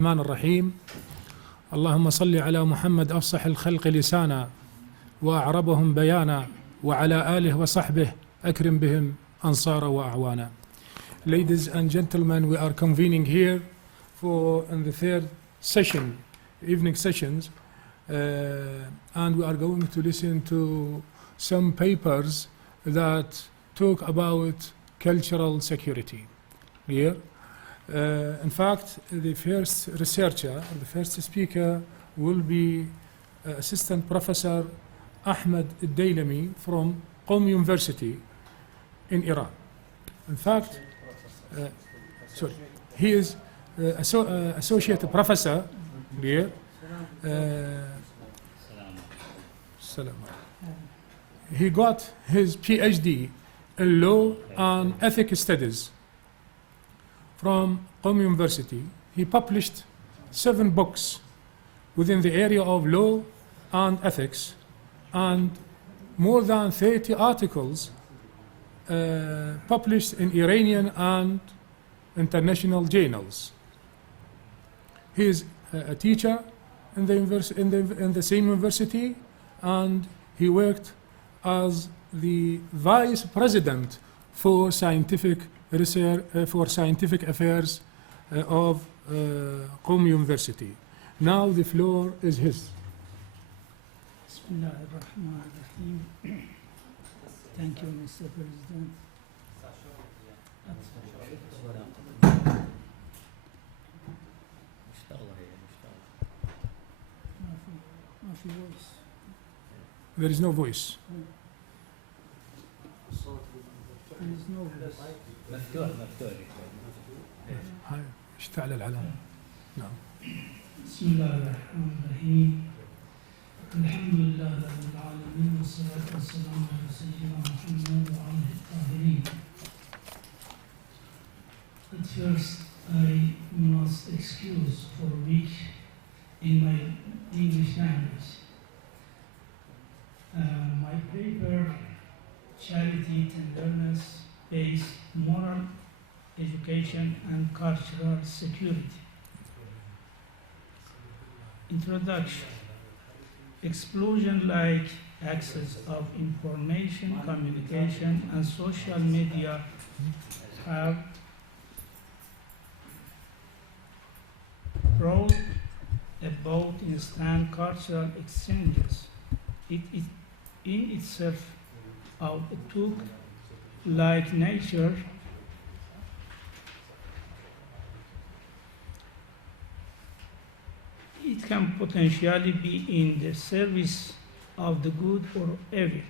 الرحمن الرحيم. اللهم صل على محمد أفصح الخلق لسانا وأعربهم بيانا وعلى آله وصحبه أكرم بهم أنصارا وأعوانا. Ladies and gentlemen, we are convening here in the third session, evening sessions, and we are going to listen to some papers that talk about cultural security here. In fact, the first researcher, the first speaker will be Assistant Professor Ahmed العلمي from Qom University in Iran. In fact, he is Associate Professor here. He got his PhD in Law and Ethics Studies from Qom University. He published 7 books within the area of law and ethics and more than 30 articles published in Iranian and international journals. He is a teacher in the same university, and he worked as the vice president for scientific research for scientific affairs of Qom University. Now the floor is his. Bismillahirrahmanirrahim. Thank you, Mr. President. There is no voice. There is no voice. مفتوح اشتعل العلم. نعم. بسم الله الرحمن الرحيم. الحمد لله رب العالمين والصلاة والسلام على سيدنا محمد وعلى الطاهرين. At first, I must excuse for weak in my English language. My paper, Charity, Tenderness, Based Moral Education and Cultural Security. Introduction. Explosion-like access of information, communication, and social media have brought about instant cultural exchanges. It in itself took, like nature, it can potentially be in the service of the good or evil.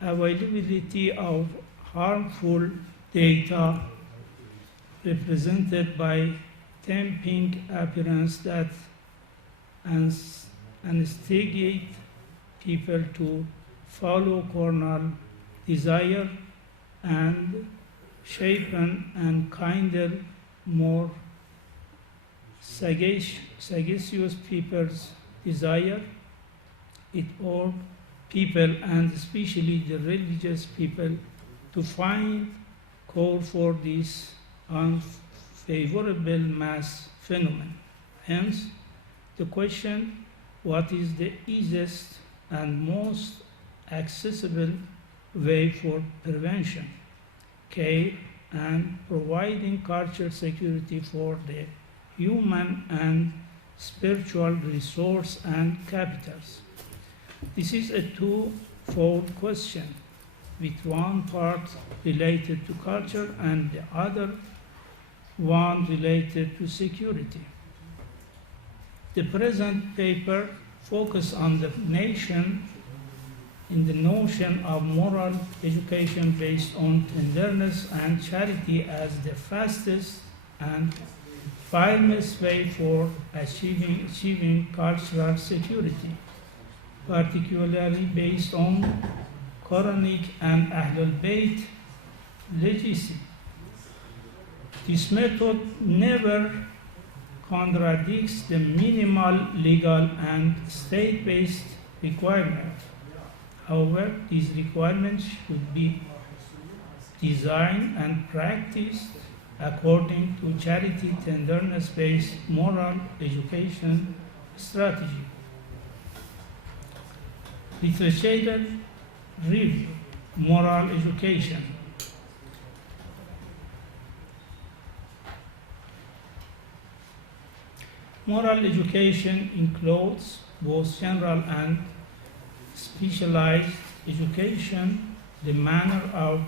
Availability of harmful data represented by tempting appearance that instigate people to follow carnal desire and shapen and kinder, more sagacious people's desire. It all people, and especially the religious people, to find call for this unfavorable mass phenomenon. Hence, the question, what is the easiest and most accessible way for prevention, care, and providing cultural security for the human and spiritual resource and capitals? This is a two-fold question, with one part related to culture and the other one related to security. The present paper focuses on the nation in the notion of moral education based on tenderness and charity as the fastest and firmest way for achieving cultural security, particularly based on Quranic and Ahlul Bayt legacy. This method never contradicts the minimal legal and state-based requirements. However, these requirements should be designed and practiced according to charity tenderness-based moral education strategy. Literature review, moral education. Moral education includes both general and specialized education, the manner of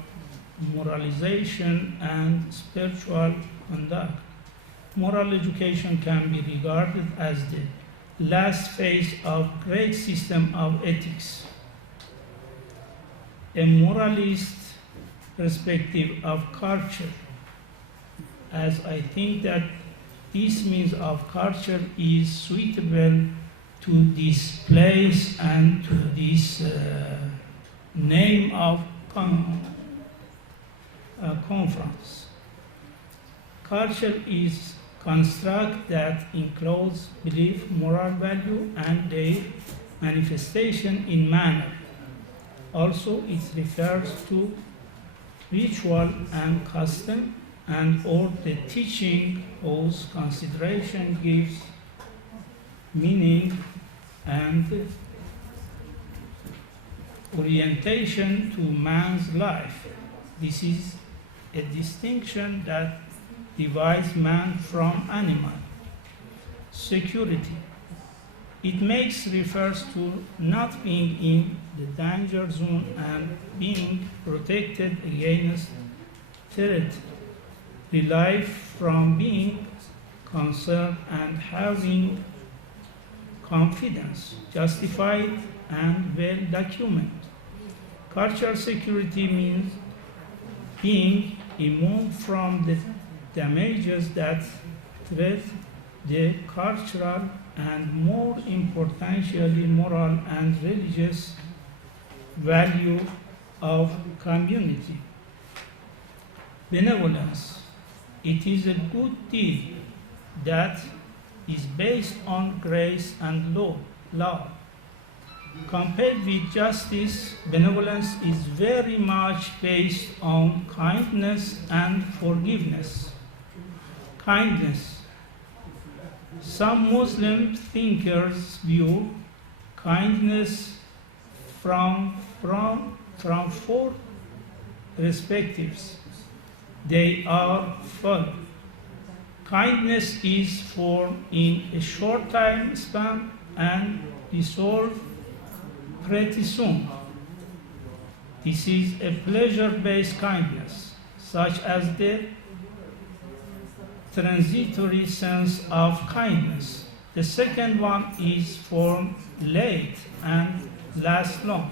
moralization and spiritual conduct. Moral education can be regarded as the last phase of great system of ethics. A moralist perspective of culture, as I think that this means of culture is suitable to this place and to this name of conference. Culture is construct that includes belief, moral value, and their manifestation in manner. Also, it refers to ritual and custom and or the teaching whose consideration gives meaning and orientation to man's life. This is a distinction that divides man from animal. Security. It makes refers to not being in the danger zone and being protected against threat. Relief from being concerned and having confidence, justified and well documented. Cultural security means being immune from the damages that threaten the cultural and more importantly moral and religious value of community. Benevolence. It is a good deed that is based on grace and love. Compared with justice, benevolence is very much based on kindness and forgiveness. Kindness. Some Muslim thinkers view kindness from four perspectives. They are followed. Kindness is formed in a short time span and dissolved pretty soon. This is a pleasure-based kindness, such as the transitory sense of kindness. The second one is formed late and lasts long.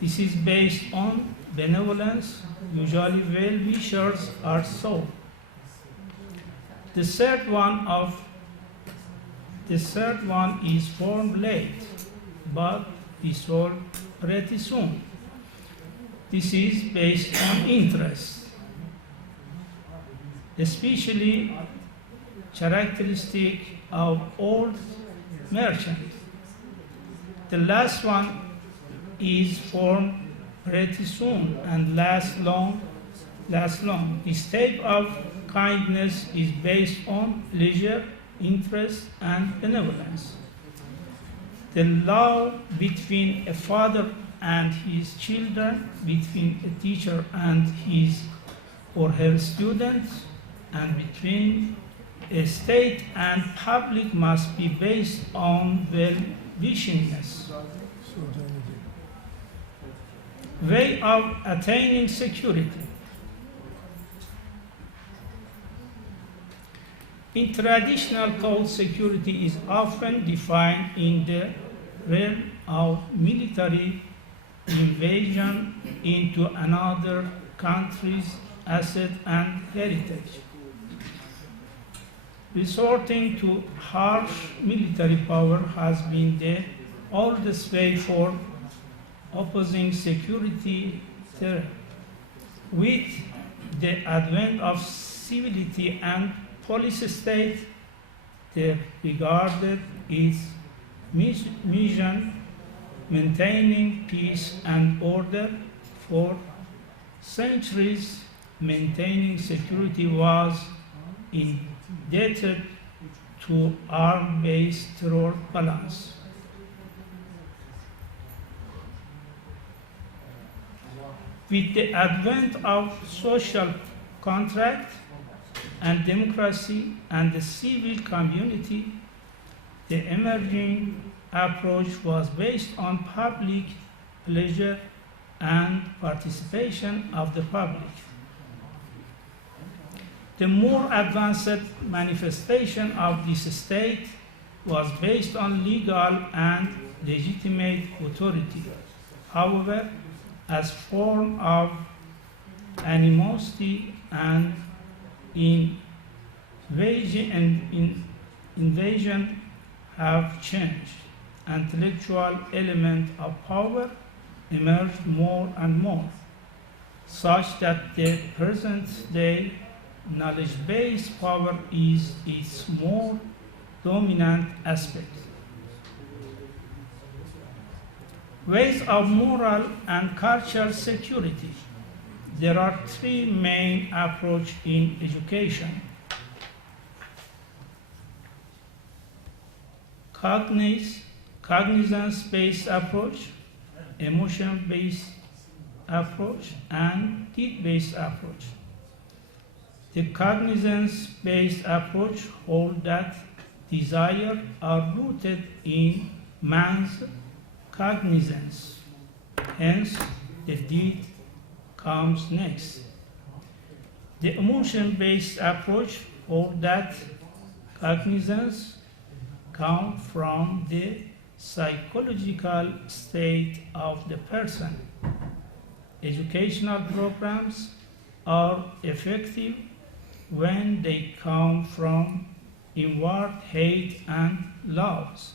This is based on benevolence. Usually well-wishers are so. The third one is formed late, but dissolved pretty soon. This is based on interest, especially characteristic of old merchants. The last one is formed pretty soon and lasts long. This type of kindness is based on pleasure, interest, and benevolence. The love between a father and his children, between a teacher and his or her students, and between a state and public must be based on well-wishingness. Way of attaining security. In traditional thought, security is often defined in the realm of military invasion into another country's asset and heritage. Resorting to harsh military power has been the oldest way for opposing security threat. With the advent of civility and police state, they regarded its mission maintaining peace and order for centuries maintaining security was indebted to arms-based terror balance. With the advent of social contract and democracy and the civil community, the emerging approach was based on public pleasure and participation of the public. The more advanced manifestation of this state was based on legal and legitimate authority. However, as form of animosity and invasion have changed, intellectual element of power emerged more and more, such that the present day knowledge-based power is its more dominant aspect. Ways of moral and cultural security. There are three main approaches in education. Cognizance-based approach, emotion-based approach, and deed-based approach. The cognizance-based approach holds that desires are rooted in man's cognizance. Hence, the deed comes next. The emotion-based approach holds that cognizance comes from the psychological state of the person. Educational programs are effective when they come from inward hate and loves,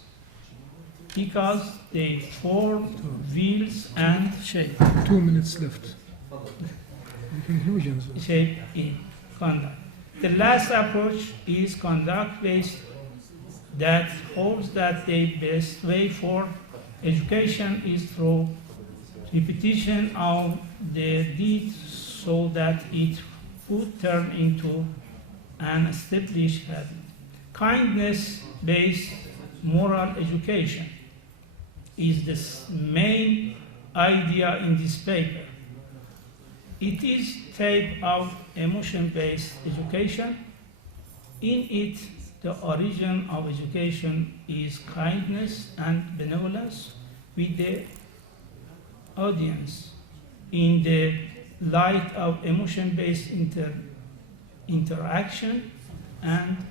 because they form wheels and shape. 2 minutes left. Conclusions. Shape in conduct. The last approach is conduct-based, that holds that the best way for education is through repetition of the deed so that it would turn into an established habit. Kindness-based moral education is the main idea in this paper. It is type of emotion-based education. In it, the origin of education is kindness and benevolence with the audience. In the light of emotion-based interaction and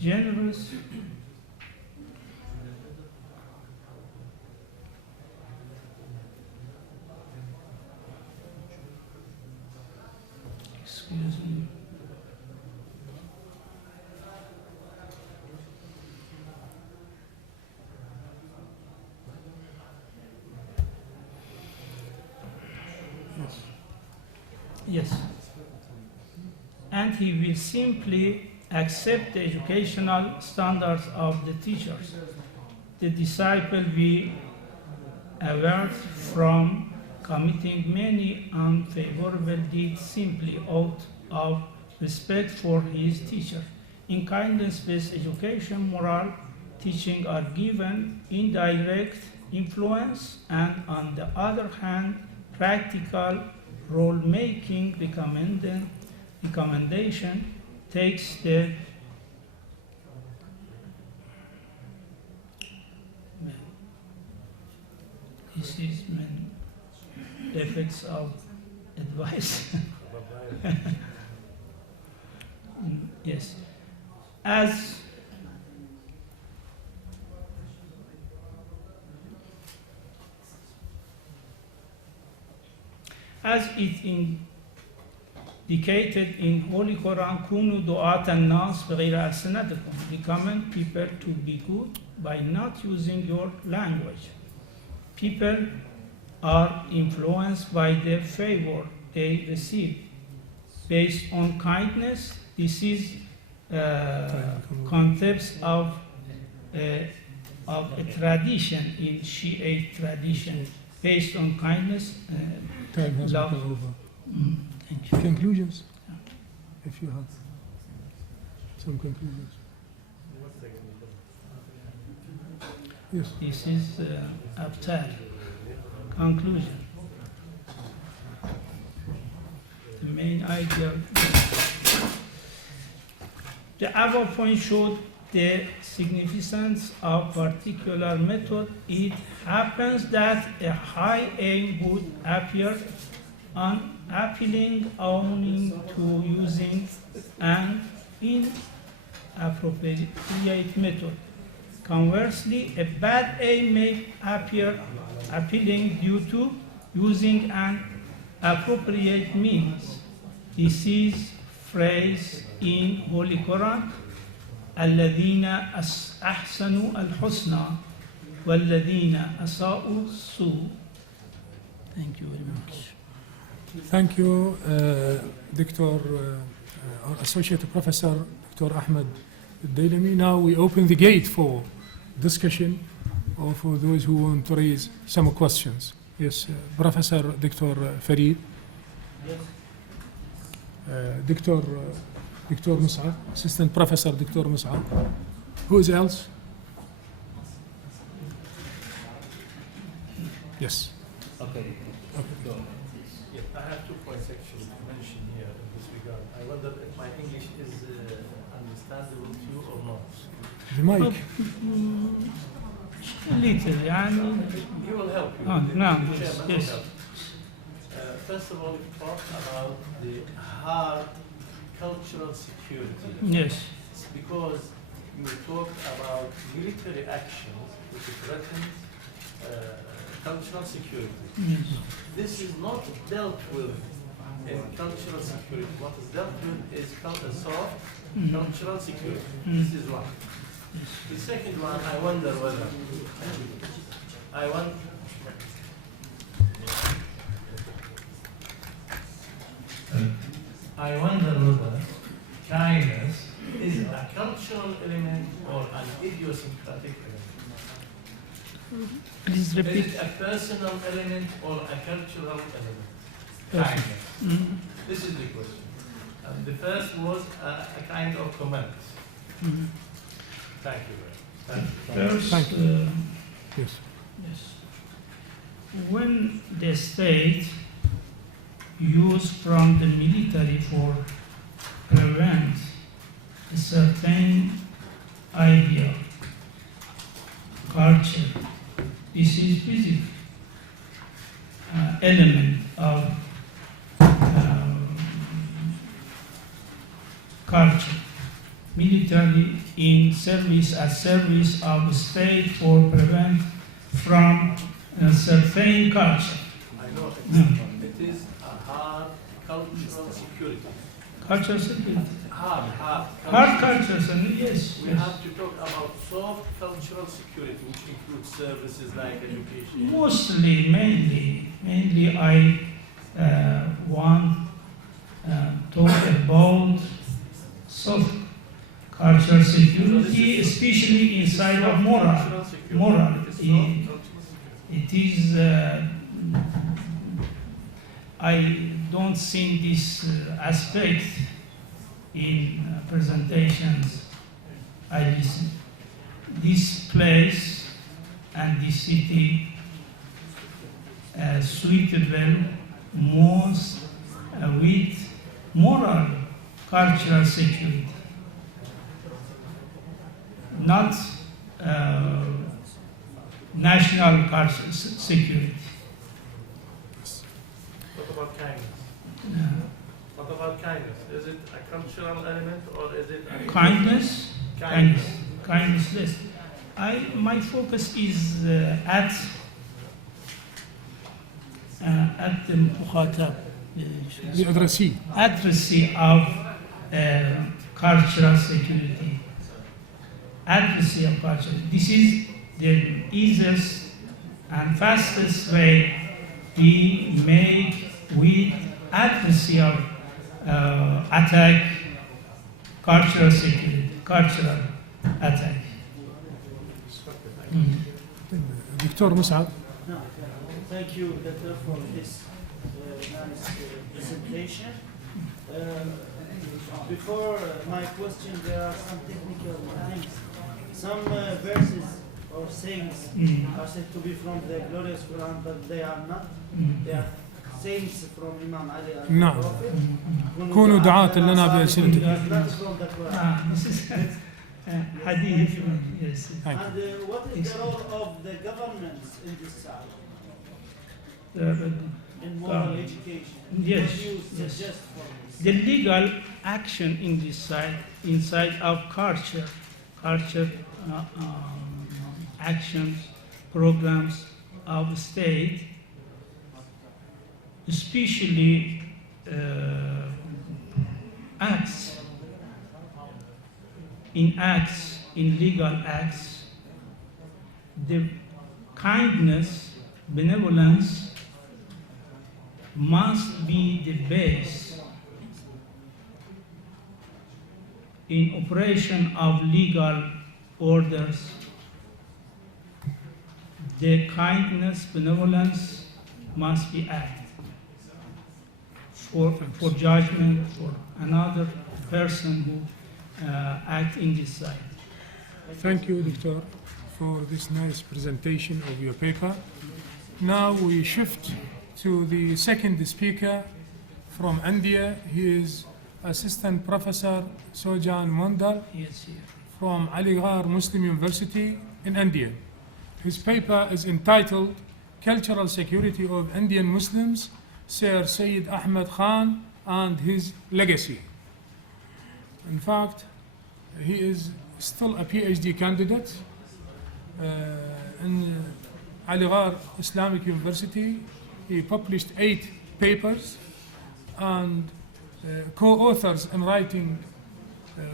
generous excuse me. Yes. And he will simply accept the educational standards of the teachers. The disciple will avert from committing many unfavorable deeds simply out of respect for his teacher. In kindness-based education, moral teaching are given indirect influence, and on the other hand, practical role-making recommendation takes the this is main effects of advice. Yes. As it indicated in Holy Quran, كونوا دعاة الناس بغير ألسنتكم, recommend people to be good by not using your language. People are influenced by the favor they receive based on kindness. This is concepts of a tradition in Shiite tradition based on kindness, Time has love. become over. Thank you. Conclusions, if you have some conclusions. Yes. This is Abtar. Conclusion. The main idea. The above point showed the significance of particular method. It happens that a high aim would appear unappealing owing to using an inappropriate method. Conversely, a bad aim may appear appealing due to using an appropriate means. This is phrased in Holy Quran, الذين أحسنوا الحسنى والذين أساءوا السوء. Thank you very much. Thank you, Dr. Our Associate Professor, Dr. Ahmed الديلمي. Now we open the gate for discussion or for those who want to raise some questions. Yes, Professor Dr. Farid. Dr. Mus'ab, Assistant Professor Dr. Mus'ab. Who is else? Yes. Okay. So, yeah, I have 2 points actually to mention here in this regard. I wonder if my English is understandable to you or not. The mic. Little, يعني. He will help you. No, The yes, chairman will yes. help. First of all, we talk about the hard cultural security. Yes. It's because you talk about military actions which threaten cultural security. Yes. This is not dealt with in cultural security. What is dealt with is soft cultural security. This is one. The second one, I wonder whether kindness is a cultural element or an idiosyncratic element. Please Is repeat. it a personal element or a cultural element? Person. Kindness. This is the question. The first was a kind of comment. Thank you very much. First, Thank you. Yes. yes. When the state used from the military for prevent a certain idea, culture, this is basic element of culture. Military in service as service of the state for prevent from a certain culture. I know it is a hard cultural security. Culture security. Hard Cultures, and yes. We have to talk about soft cultural security, which includes services like education. Mostly, mainly, I want talk about soft cultural security, especially inside of moral. Moral. It is. I don't think this aspect in presentations I listen. This place and this city suitable most with moral cultural security, not national cultural security. What about kindness? What about kindness? Is it a cultural element or is it a Kindness. Kindness. Yes. My focus is at the مخاطب, The addressee. addressee of cultural security. Addressee of culture. This is the easiest and fastest way we make with addressee of attack cultural security, cultural attack. Dr. Mus'ab. Thank you, Doctor, for this nice presentation. Before my question, there are some technical things. Some verses or sayings are said to be from the glorious Quran, but they are not. They are sayings from Imam Ali and the نعم. Prophet. كونوا دعاة لنا They بألسنتكم. are not from the Quran. This is hadith. Yes. And what is the role of the governments in this side, in moral education? Yes, What do you yes. suggest for this? The legal action in this side, inside of culture actions, programs of state, especially acts, in legal acts, the kindness, benevolence must be the base in operation of legal orders. The kindness, benevolence must be acted for judgment for another person who act in this side. Thank you, Doctor, for this nice presentation of your paper. Now we shift to the second speaker from India. He is Assistant Professor Sojan Mondal Yes, here. from Aligarh Muslim University in India. His paper is entitled Cultural Security of Indian Muslims, Sir Sayyid Ahmed Khan and His Legacy. In fact, he is still a PhD candidate in Aligarh Islamic University. He published 8 papers and co-authors in writing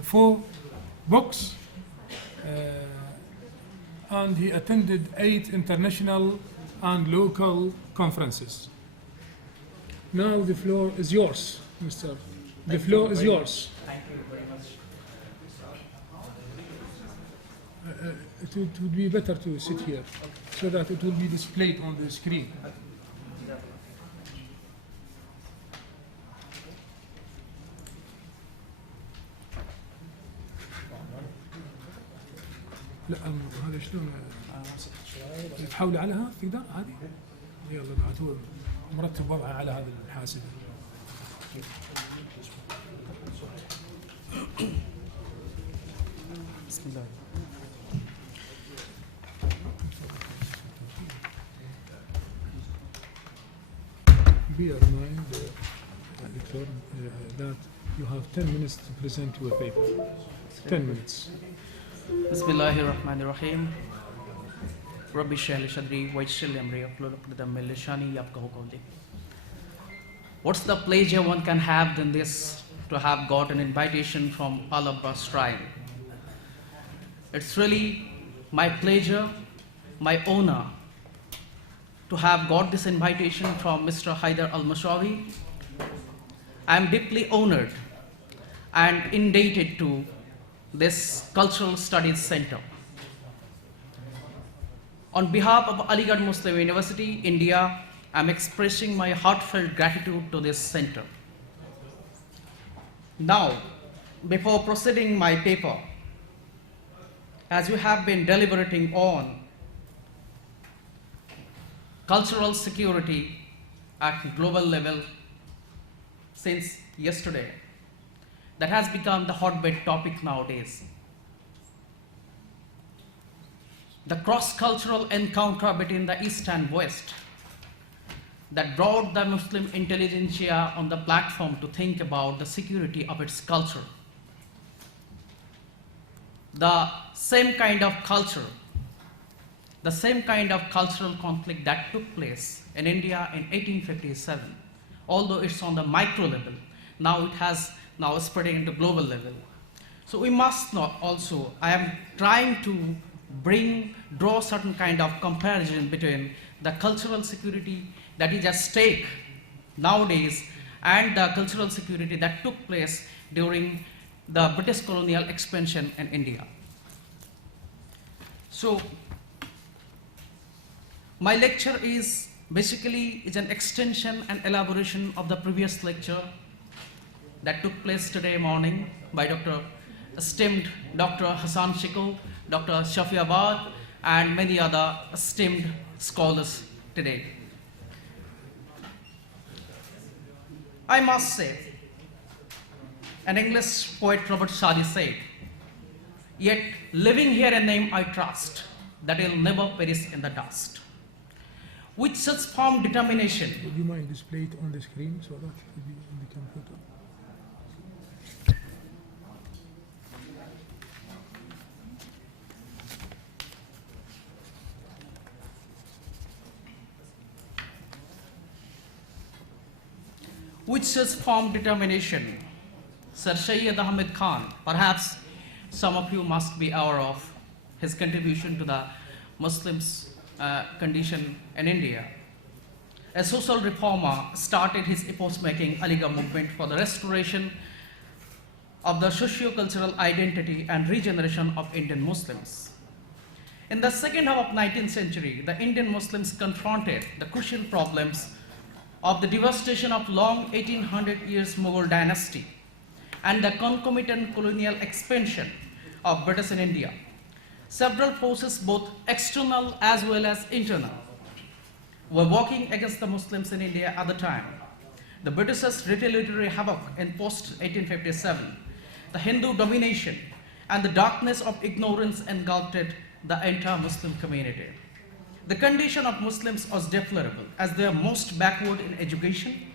4 books, and he attended 8 international and local conferences. Now the floor is yours, Mr. The floor is yours. Thank you very much. It would be better to sit here so that it will be displayed on the screen. لا هذا شلون تحول عليها تقدر عادي يلا بعد هو مرتب وضعه على هذا الحاسب. بسم الله. Bear in mind, Doctor, that you have 10 minutes to present your paper. 10 minutes. بسم الله الرحمن الرحيم. ربي اشرح لي صدري ويسر لي امري واحلل عقدة من لساني يفقهوا قولي. What's the pleasure one can have than this, to have got an invitation from all of us trying. It's really my pleasure, my honor to have got this invitation from Mr. Haidar Al-Mashawi. I am deeply honored and indebted to this Cultural Studies Center. On behalf of Aligarh Muslim University, India, I am expressing my heartfelt gratitude to this center. Now, before proceeding my paper, as you have been deliberating on cultural security at global level since yesterday, that has become the hotbed topic nowadays. The cross-cultural encounter between the East and West that brought the Muslim intelligentsia on the platform to think about the security of its culture. The same kind of culture, the same kind of cultural conflict that took place in India in 1857, although it's on the micro level, now it has now spreading into global level. So we must not also, I am trying to draw certain kind of comparison between the cultural security that is at stake nowadays and the cultural security that took place during the British colonial expansion in India. So my lecture is basically is an extension and elaboration of the previous lecture that took place today morning by esteemed Dr. Hassan Shiko, Dr. Shafi Abad, and many other esteemed scholars today. I must say, an English poet Robert Sadi said, "Yet living here a name I trust, that will never perish in the dust." With such firm determination, would you mind display it on the screen so that it will be on the computer? with such firm determination, Sir Syed Ahmed Khan, perhaps some of you must be aware of his contribution to the Muslims' condition in India. A social reformer, started his epoch-making Aligarh movement for the restoration of the socio-cultural identity and regeneration of Indian Muslims. In the second half of 19th century, the Indian Muslims confronted the crucial problems of the devastation of long 1800 years Mughal dynasty and the concomitant colonial expansion of British in India. Several forces, both external as well as internal, were working against the Muslims in India at the time. The Britishers' retaliatory havoc in post-1857, the Hindu domination, and the darkness of ignorance engulfed the entire Muslim community. The condition of Muslims was deplorable, as they are most backward in education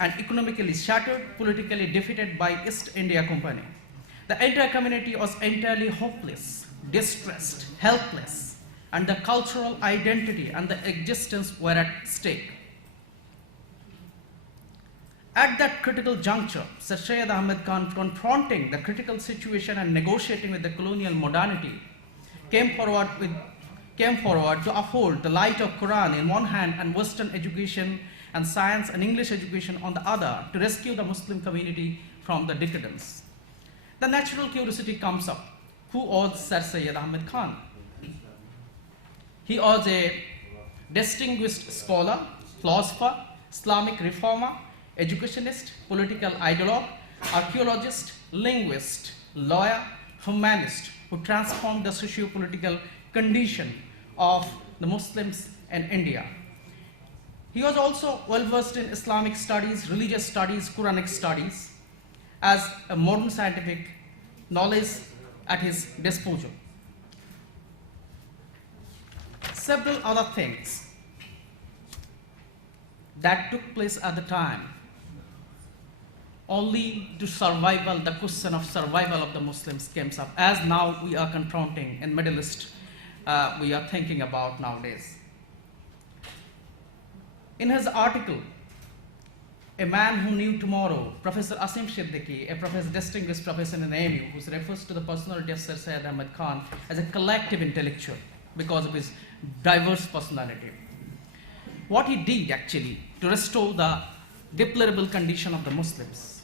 and economically shattered, politically defeated by East India Company. The entire community was entirely hopeless, distressed, helpless, and the cultural identity and the existence were at stake. At that critical juncture, Sir Syed Ahmed Khan, confronting the critical situation and negotiating with the colonial modernity, came forward to uphold the light of Quran in one hand and Western education and science and English education on the other, to rescue the Muslim community from the decadence. The natural curiosity comes up. Who was Sir Syed Ahmed Khan? He was a distinguished scholar, philosopher, Islamic reformer, educationist, political ideologue, archaeologist, linguist, lawyer, humanist, who transformed the socio-political condition of the Muslims in India. He was also well versed in Islamic studies, religious studies, Quranic studies, as a modern scientific knowledge at his disposal. Several other things that took place at the time, only to survival, the question of survival of the Muslims came up, as now we are confronting in Middle East, we are thinking about nowadays. In his article, A Man Who Knew Tomorrow, Professor Asim Siddiqui, a distinguished professor in the AMU, who refers to the personality of Sir Syed Ahmed Khan as a collective intellectual because of his diverse personality. What he did actually to restore the deplorable condition of the Muslims,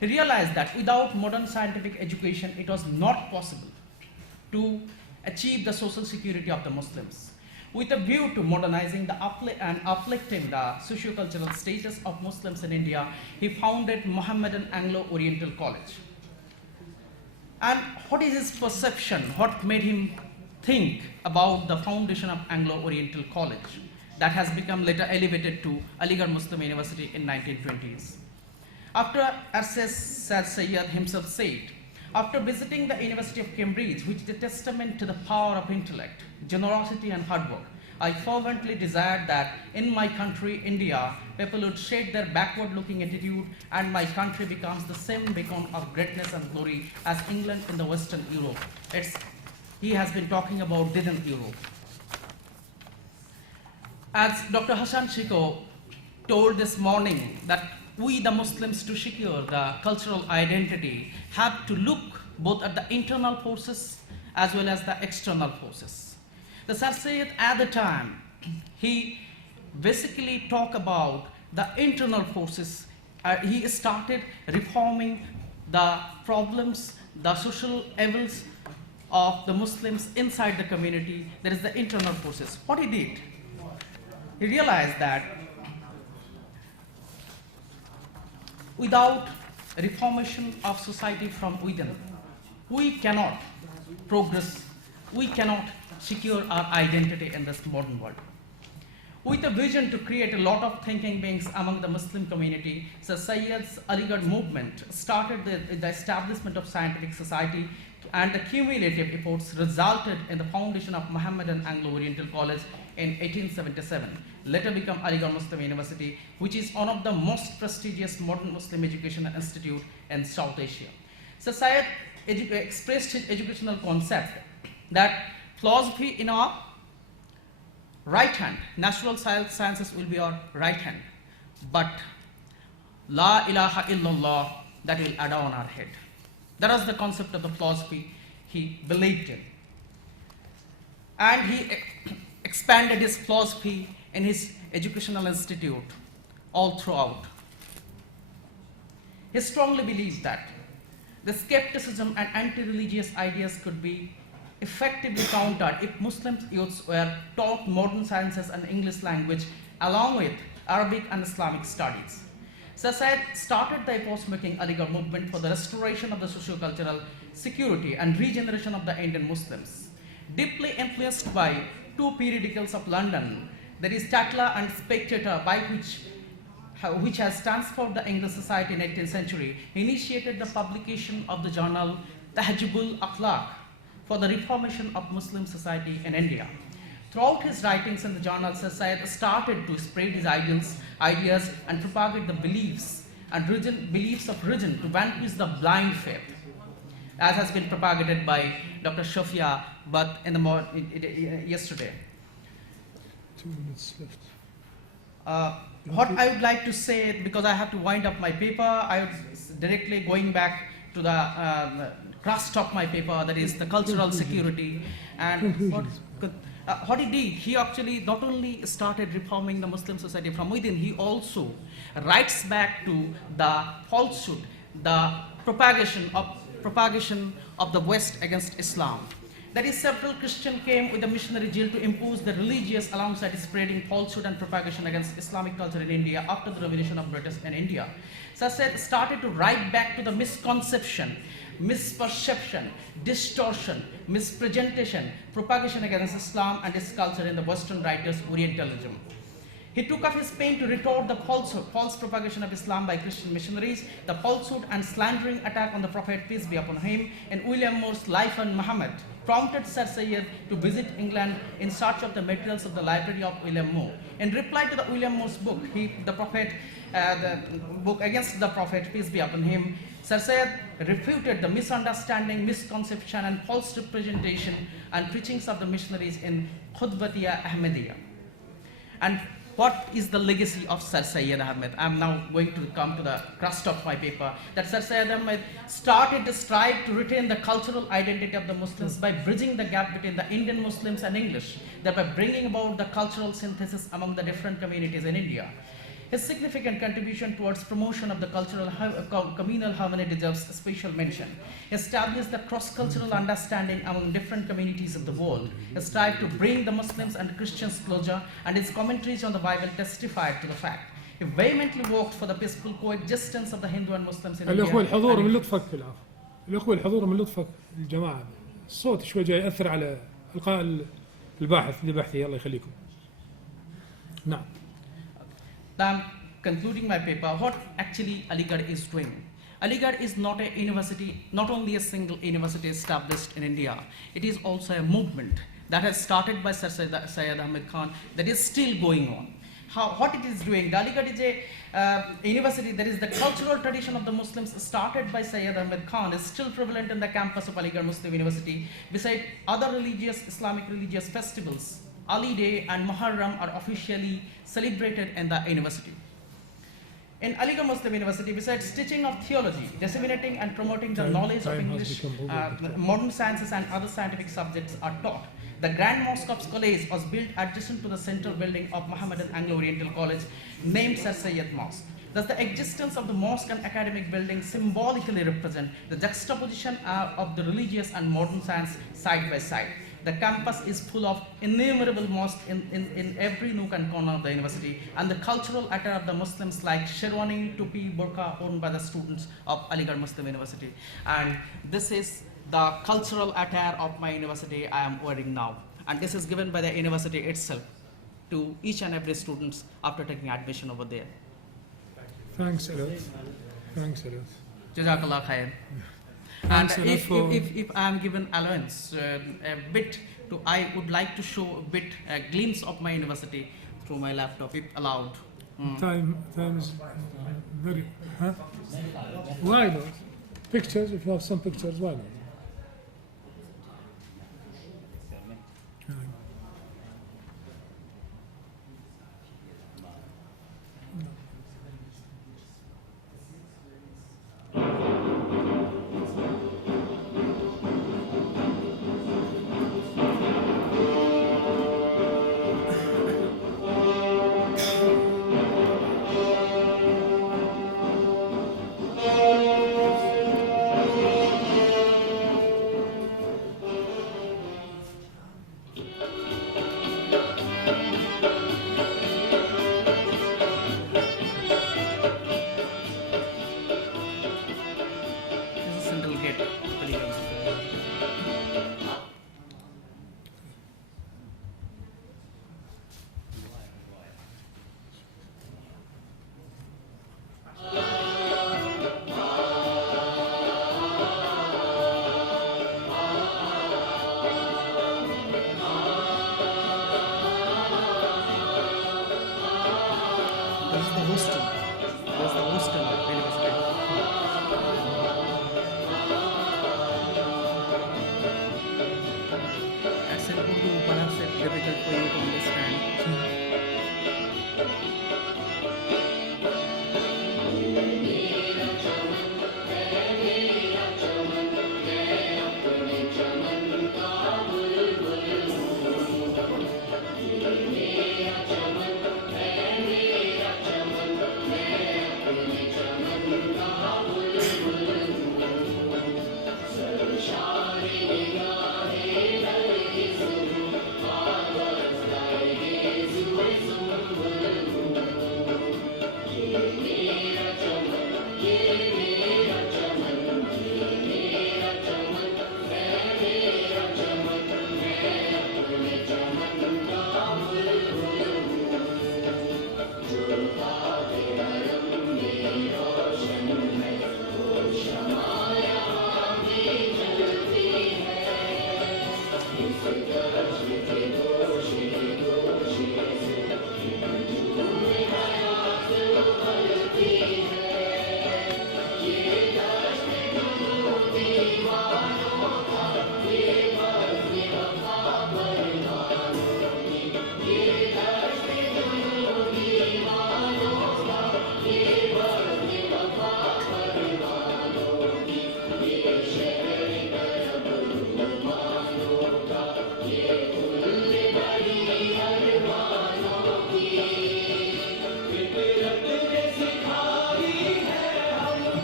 he realized that without modern scientific education, it was not possible to achieve the social security of the Muslims. With a view to modernizing and uplifting the socio-cultural status of Muslims in India, he founded Mohammedan Anglo-Oriental College. And what is his perception? What made him think about the foundation of Anglo-Oriental College that has become later elevated to Aligarh Muslim University in 1920s? After, as Sir Syed himself said, after visiting the University of Cambridge, which is a testament to the power of intellect, generosity and hard work, I fervently desired that in my country, India, people would shed their backward-looking attitude and my country becomes the same beacon of greatness and glory as England in the Western Europe. He has been talking about distant Europe. As Dr. Hassan Shiko told this morning, that we, the Muslims, to secure the cultural identity, have to look both at the internal forces as well as the external forces. The Sir Syed at the time, he basically talked about the internal forces. He started reforming the problems, the social evils of the Muslims inside the community. There is the internal forces. What he did, he realized that without reformation of society from within, we cannot progress, we cannot secure our identity in this modern world. With a vision to create a lot of thinking beings among the Muslim community, Sir Sayyid's Aligarh movement started the establishment of scientific society, and the cumulative efforts resulted in the foundation of Mohammedan Anglo-Oriental College in 1877, later become Aligarh Muslim University, which is one of the most prestigious modern Muslim educational institute in South Asia. Sir Sayyid expressed his educational concept that philosophy in our right hand, natural sciences will be our right hand, but La ilaha illallah, that will add on our head. That was the concept of the philosophy he believed in. And he expanded his philosophy in his educational institute all throughout. He strongly believed that the skepticism and anti-religious ideas could be effectively countered if Muslim youths were taught modern sciences and English language along with Arabic and Islamic studies. Sir Sayyid started the epoch-making Aligarh movement for the restoration of the socio-cultural security and regeneration of the Indian Muslims. Deeply influenced by two periodicals of London, that is Tatler and Spectator, by which has transformed the English society in 18th century, he initiated the publication of the journal Tahjibul Akhlaq for the reformation of Muslim society in India. Throughout his writings in the journal, Sir Sayyid started to spread his ideas and propagate the beliefs of religion to vanquish the blind faith, as has been propagated by Dr. Shafia Butt yesterday. 2 minutes left. What I would like to say, because I have to wind up my paper, I was directly going back to the crust of my paper, that is the cultural security. And what he did, he actually not only started reforming the Muslim society from within, he also writes back to the falsehood, the propagation of the West against Islam. That is, several Christians came with the missionary zeal to impose the religious alongside spreading falsehood and propagation against Islamic culture in India after the revolution of British in India. Sir Sayyid started to write back to the misconception, misperception, distortion, mispresentation, propagation against Islam and its culture in the Western writers' Orientalism. He took up his pen to retort the false propagation of Islam by Christian missionaries, the falsehood and slandering attack on the Prophet, peace be upon him, and William Moore's Life on Muhammad prompted Sir Sayyid to visit England in search of the materials of the library of William Moore. In reply to the William Moore's book, the book against the Prophet, peace be upon him, Sir Sayyid refuted the misunderstanding, misconception, and false representation and preachings of the missionaries in Khutbatiya Ahmadiyya. And what is the legacy of Sir Sayyid Ahmed? I am now going to come to the crust of my paper. That Sir Sayyid Ahmed started to strive to retain the cultural identity of the Muslims by bridging the gap between the Indian Muslims and English, thereby bringing about the cultural synthesis among the different communities in India. His significant contribution towards promotion of the cultural communal harmony deserves special mention. He established the cross-cultural understanding among different communities of the world. He strived to bring the Muslims and Christians closer, and his commentaries on the Bible testified to the fact. He vehemently worked for the peaceful coexistence of the Hindu and Muslims in India. الأخوة الحضور من لطفك في العفو. الأخوة الحضور من لطفك الجماعة. الصوت شوي جاي يأثر على إلقاء الباحث البحثية، الله يخليكم. نعم. I'm concluding my paper, what actually Aligarh is doing. Aligarh is not a university, not only a single university established in India, it is also a movement that has started by Sir Syed Ahmed Khan that is still going on. What it is doing, Aligarh is a university that is the cultural tradition of the Muslims started by Syed Ahmed Khan is still prevalent in the campus of Aligarh Muslim University. Beside other Islamic religious festivals, Ali Day and Muharram are officially celebrated in the university. In Aligarh Muslim University, besides teaching of theology, disseminating and promoting the knowledge of English, modern sciences and other scientific subjects are taught. The Grand Mosque of College was built adjacent to the central building of Mohammedan Anglo-Oriental College, named Sir Sayyid Mosque. Thus, the existence of the mosque and academic building symbolically represent the juxtaposition of the religious and modern science side by side. The campus is full of innumerable mosques in every nook and corner of the university, and the cultural attire of the Muslims like sherwani, tupi, burqa worn by the students of Aligarh Muslim University. And this is the cultural attire of my university I am wearing now. And this is given by the university itself to each and every students after taking admission over there. Thanks a lot. Thanks a lot. Jazakallah khair. And Thanks a lot for- if I am given allowance a bit, I would like to show a glimpse of my university through my laptop, if allowed. Time is very. Huh? Why not? Pictures, if you have some pictures, why not? This is Central Gate. This is the hostel. This is the hostel of university. As in Urdu, perhaps it's difficult for you to understand.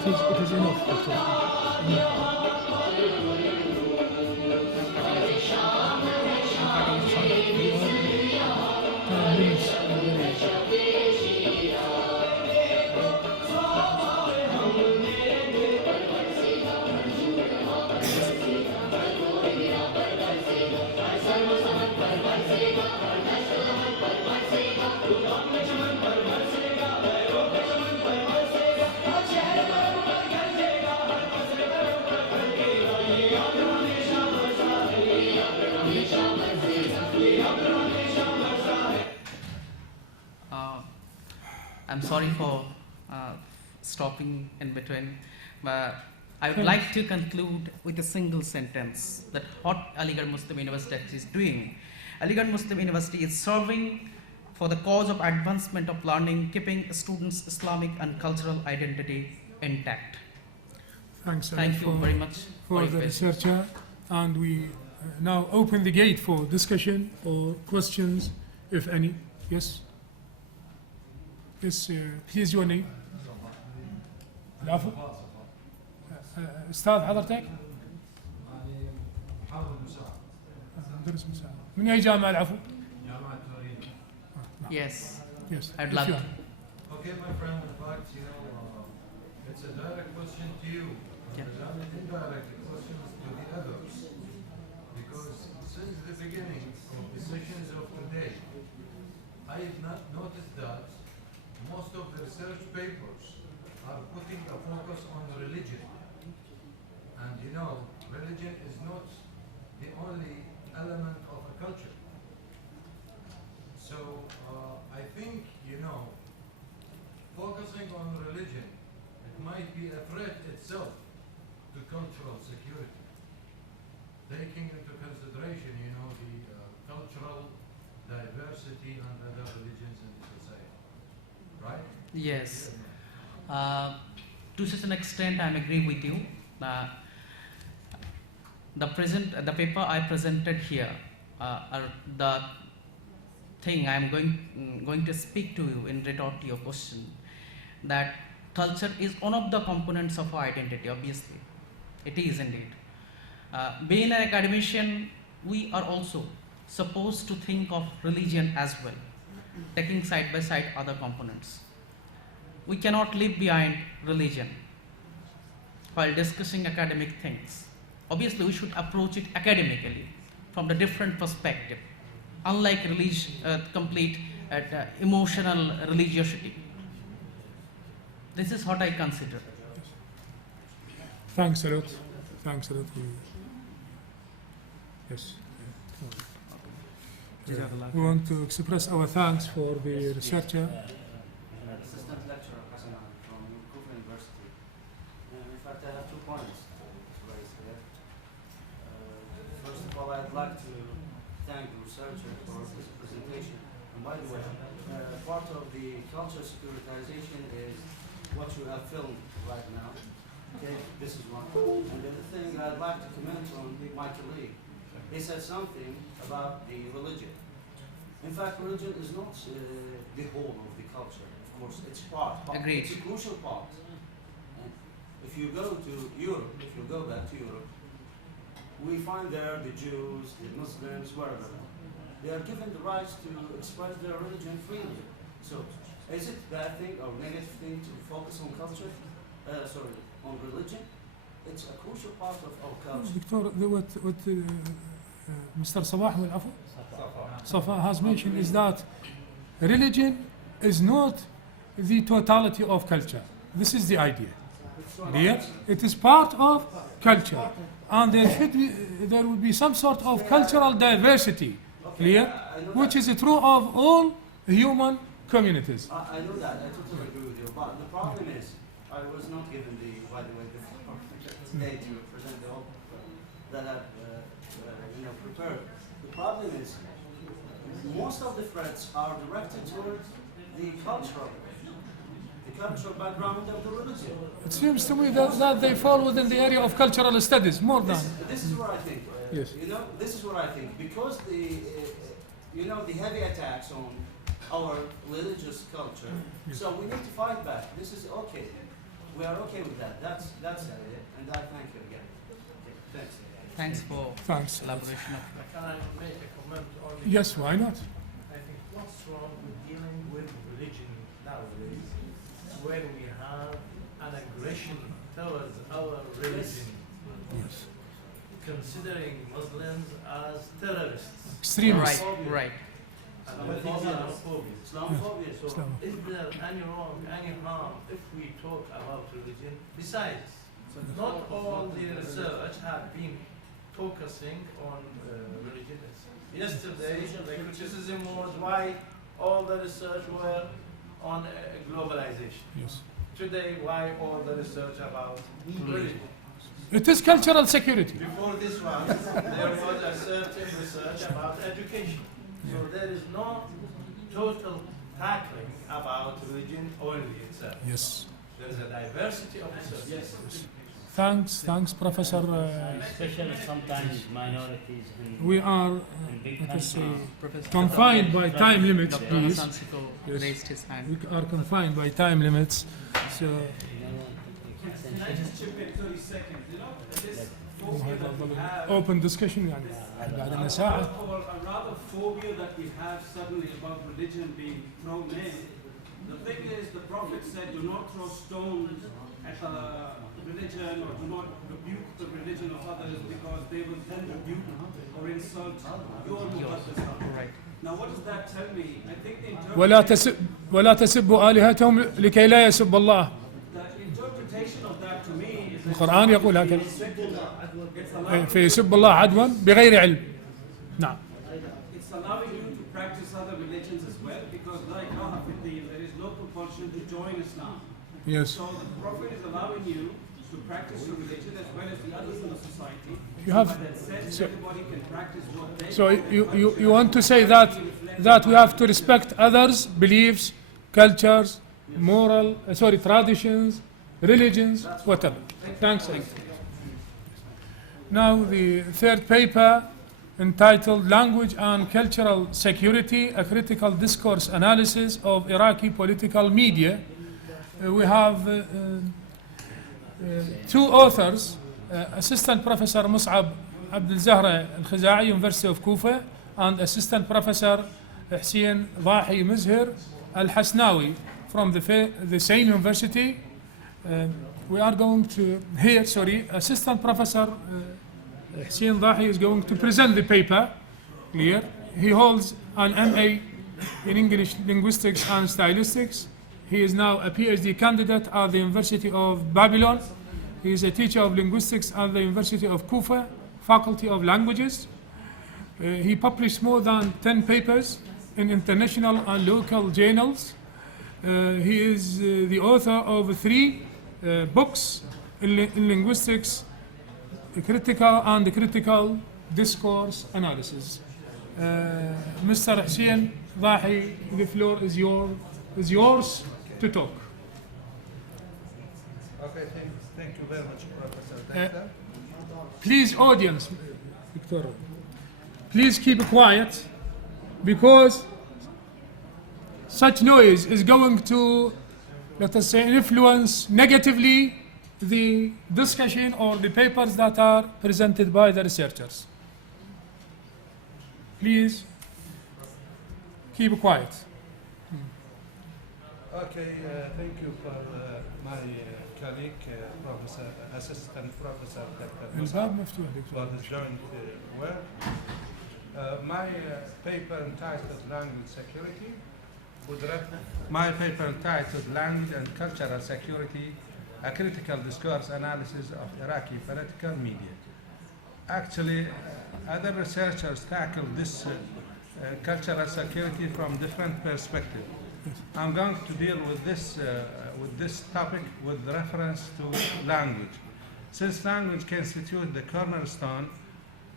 It is enough. I'm sorry for stopping in between, but I would like to conclude with a single sentence that what Aligarh Muslim University is doing. Aligarh Muslim University is serving for the cause of advancement of learning, keeping students' Islamic and cultural identity intact. Thanks a Thank lot you very much for your the patience. researcher, and we now open the gate for discussion or questions, if any. Yes. Yes, please your name. العفو. أستاذ حضرتك؟ مدرس مساعد. من أي جامعة العفو؟ Yes, Yes. I'd if love you to. are. Okay, my friend, in fact, it's a direct question to you. Yeah. There's an indirect question to the others. Because since the beginning of the sessions of today, I have not noticed that most of the research papers are putting a focus on religion. And religion is not the only element of a culture. So I think, focusing on religion, it might be a threat itself to cultural security, taking into consideration, the cultural diversity and other religions in the society, right? Yes. To such an extent, I agree with you. The paper I presented here, are the thing I'm going to speak to you in retort to your question, that culture is one of the components of our identity, obviously. It is indeed. Being an academician, we are also supposed to think of religion as well, taking side by side other components. We cannot live behind religion while discussing academic things. Obviously, we should approach it academically from the different perspective, unlike complete emotional religiosity. This is what I consider. Thanks a lot. Thanks a lot. Yes. We want to express our thanks for the researcher. Assistant lecturer Hassan from Yemkንkum University. In fact, I have 2 points to raise here. First of all, I'd like to thank the researcher for his presentation. And by the way, part of the culture securitization is what you have filmed right now. Okay, this is one. And the other thing I'd like to comment on my colleague. He said something about the religion. In fact, religion is not the whole of the culture. Of course, it's part. Agreed. It's a crucial part. And if you go to Europe, if you go back to Europe, we find there the Jews, the Muslims, wherever. They are given the rights to express their religion freely. So, is it a bad thing or negative thing to focus on culture? On religion? It's a crucial part of our culture. Victor, what Mr. Sabah Safa has mentioned is that religion is not the totality of culture. This is the idea. Clear? It is part of culture, and there will be some sort of cultural diversity. Clear? Which is true of all human communities. I know that. I totally agree with you. But the problem is, I was not given by the way, today to present the whole that I've prepared. The problem is, most of the threats are directed towards the cultural background of the religion. It seems to me that they fall within the area of cultural studies more than. This is what I think. Yes. This is what I think, because the heavy attacks on our religious culture. Yes. So we need to fight back. This is okay. We are okay with that. That's it. And I thank you again. Okay, thanks. Thanks for Thanks. elaboration of Can I make a comment on it? Yes, why not? I think what's wrong with dealing with religion nowadays when we have an aggression towards our religion, Yes. considering Muslims as terrorists. Extremists. right. And Islamophobia. Islamophobia. So Islam. is there any wrong, any harm if we talk about religion? Besides, not all the research have been focusing on religion. Yesterday, the criticism was why all the research were on globalization. Yes. Today, why all the research about religion? It is cultural security. Before this one, there was a certain research about education. So there is no total tackling about religion only itself. Yes. There is a diversity of research. Yes. Thanks, Professor. Especially sometimes minorities and We are, big let us say, countries. confined by time limits, Dr. please. Hasansiko Yes. raised his hand. We are confined by time limits. So, Can I just chip in 30 seconds? phobia that we have, open discussion يعني بعد ساعة. or a rather phobia that we have suddenly about religion being thrown in. The thing is, the Prophet said, do not throw stones at a religion or do not rebuke the religion of others because they will then rebuke or insult your Muqaddasa. Right. Now what does that tell me? I think the ولا تسبوا آلهتهم لكي لا يسب الله. interpretation of that to me is القرآن يقول هكذا. it's allowing, فيسب الله عدوا بغير علم. نعم. it's allowing you to practice other religions as well because like there is no compulsion to join Islam. Yes. So the Prophet is allowing you to practice your religion as well as the others in the society. You have. But that says everybody can practice what they So you want to say that we have to respect others' beliefs, cultures, traditions, religions, whatever. Thanks. Now the third paper, entitled Language and Cultural Security, a Critical Discourse Analysis of Iraqi Political Media. We have two authors, Assistant Professor Mus'ab Abdel Zahra Al-Khuzai, University of Kufa, and Assistant Professor Hussein Dahi Mizhir Al-Hasnawi from the same university. We are going to hear, Assistant Professor Hussein Dahi is going to present the paper. Clear. He holds an MA in English Linguistics and Stylistics. He is now a PhD candidate at the University of Babylon. He is a teacher of linguistics at the University of Kufa, Faculty of Languages. He published more than 10 papers in international and local journals. He is the author of 3 books in linguistics, critical discourse analysis. Mr. Hussein Dahi, the floor is yours to talk. Okay, thank you very much, Professor Dexter. Please, audience, Victor, please keep quiet because such noise is going to, let us say, influence negatively the discussion or the papers that are presented by the researchers. Please keep quiet. Okay, thank you for my colleague, Professor, Assistant Professor Dr. الباب مفتوح for the joint work. My paper entitled Language Security Language and Cultural Security, a Critical Discourse Analysis of Iraqi Political Media. Actually, other researchers tackle this cultural security from different perspectives. I'm going to deal with this topic with reference to language, since language constitutes the cornerstone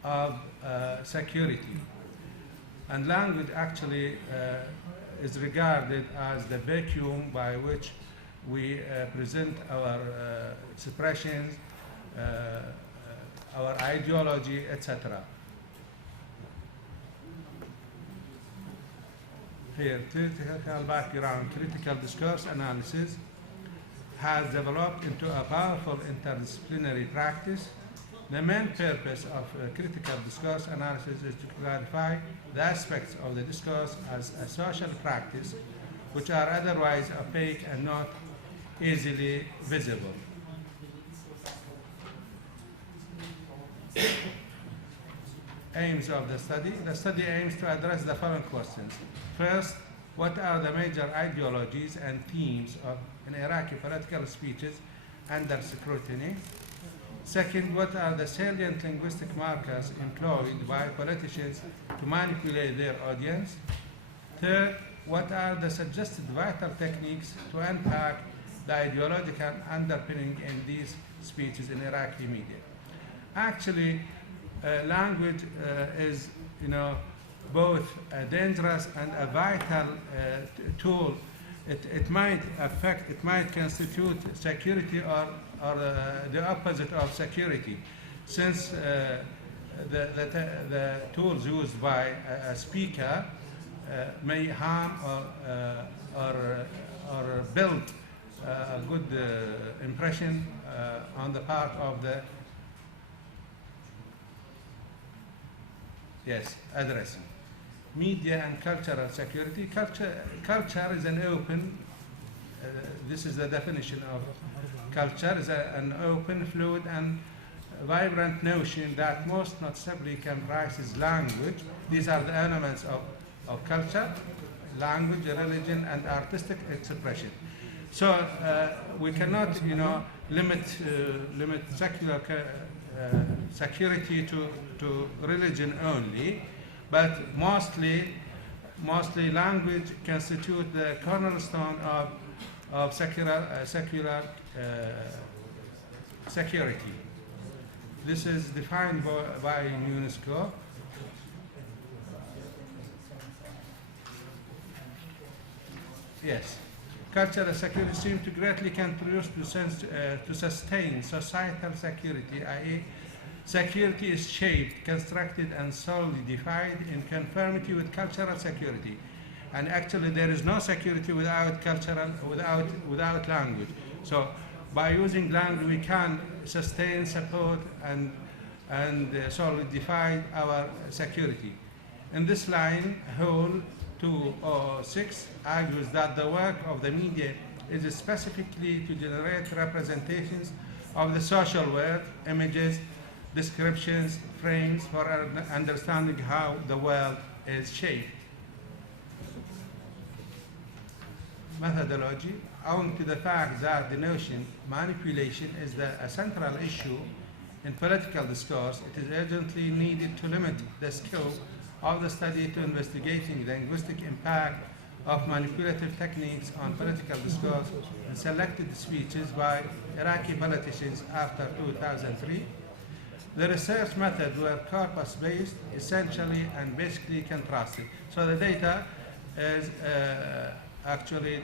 of security, and language actually is regarded as the vacuum by which we present our expressions, our ideology, etc. Here, theoretical background, critical discourse analysis has developed into a powerful interdisciplinary practice. The main purpose of critical discourse analysis is to clarify the aspects of the discourse as a social practice which are otherwise opaque and not easily visible. Aims of the study. The study aims to address the following questions. First, what are the major ideologies and themes in Iraqi political speeches under scrutiny? Second, what are the salient linguistic markers employed by politicians to manipulate their audience? Third, what are the suggested vital techniques to unpack the ideological underpinning in these speeches in Iraqi media? Actually, language is, both a dangerous and a vital tool. It might constitute security or the opposite of security, since the tools used by a speaker may harm or build a good impression on the part of the Yes, addressing. Media and cultural security. Culture is an open, this is the definition of culture, is an open, fluid, and vibrant notion that most noticeably comprises language. These are the elements of culture: language, religion, and artistic expression. So we cannot, limit secular security to religion only, but mostly language constitute the cornerstone of secular security. This is defined by UNESCO. Yes. Cultural security seems to greatly contribute to sustain societal security, i.e., security is shaped, constructed, and solidified in conformity with cultural security. And actually, there is no security without language. So, by using language, we can sustain, support, and solidify our security. In this line, Whole 206 argues that the work of the media is specifically to generate representations of the social world, images, descriptions, frames for understanding how the world is shaped. Methodology, owing to the fact that the notion manipulation is a central issue in political discourse, it is urgently needed to limit the scope of the study to investigating the linguistic impact of manipulative techniques on political discourse in selected speeches by Iraqi politicians after 2003. The research methods were corpus-based, essentially and basically contrasted. So the data is actually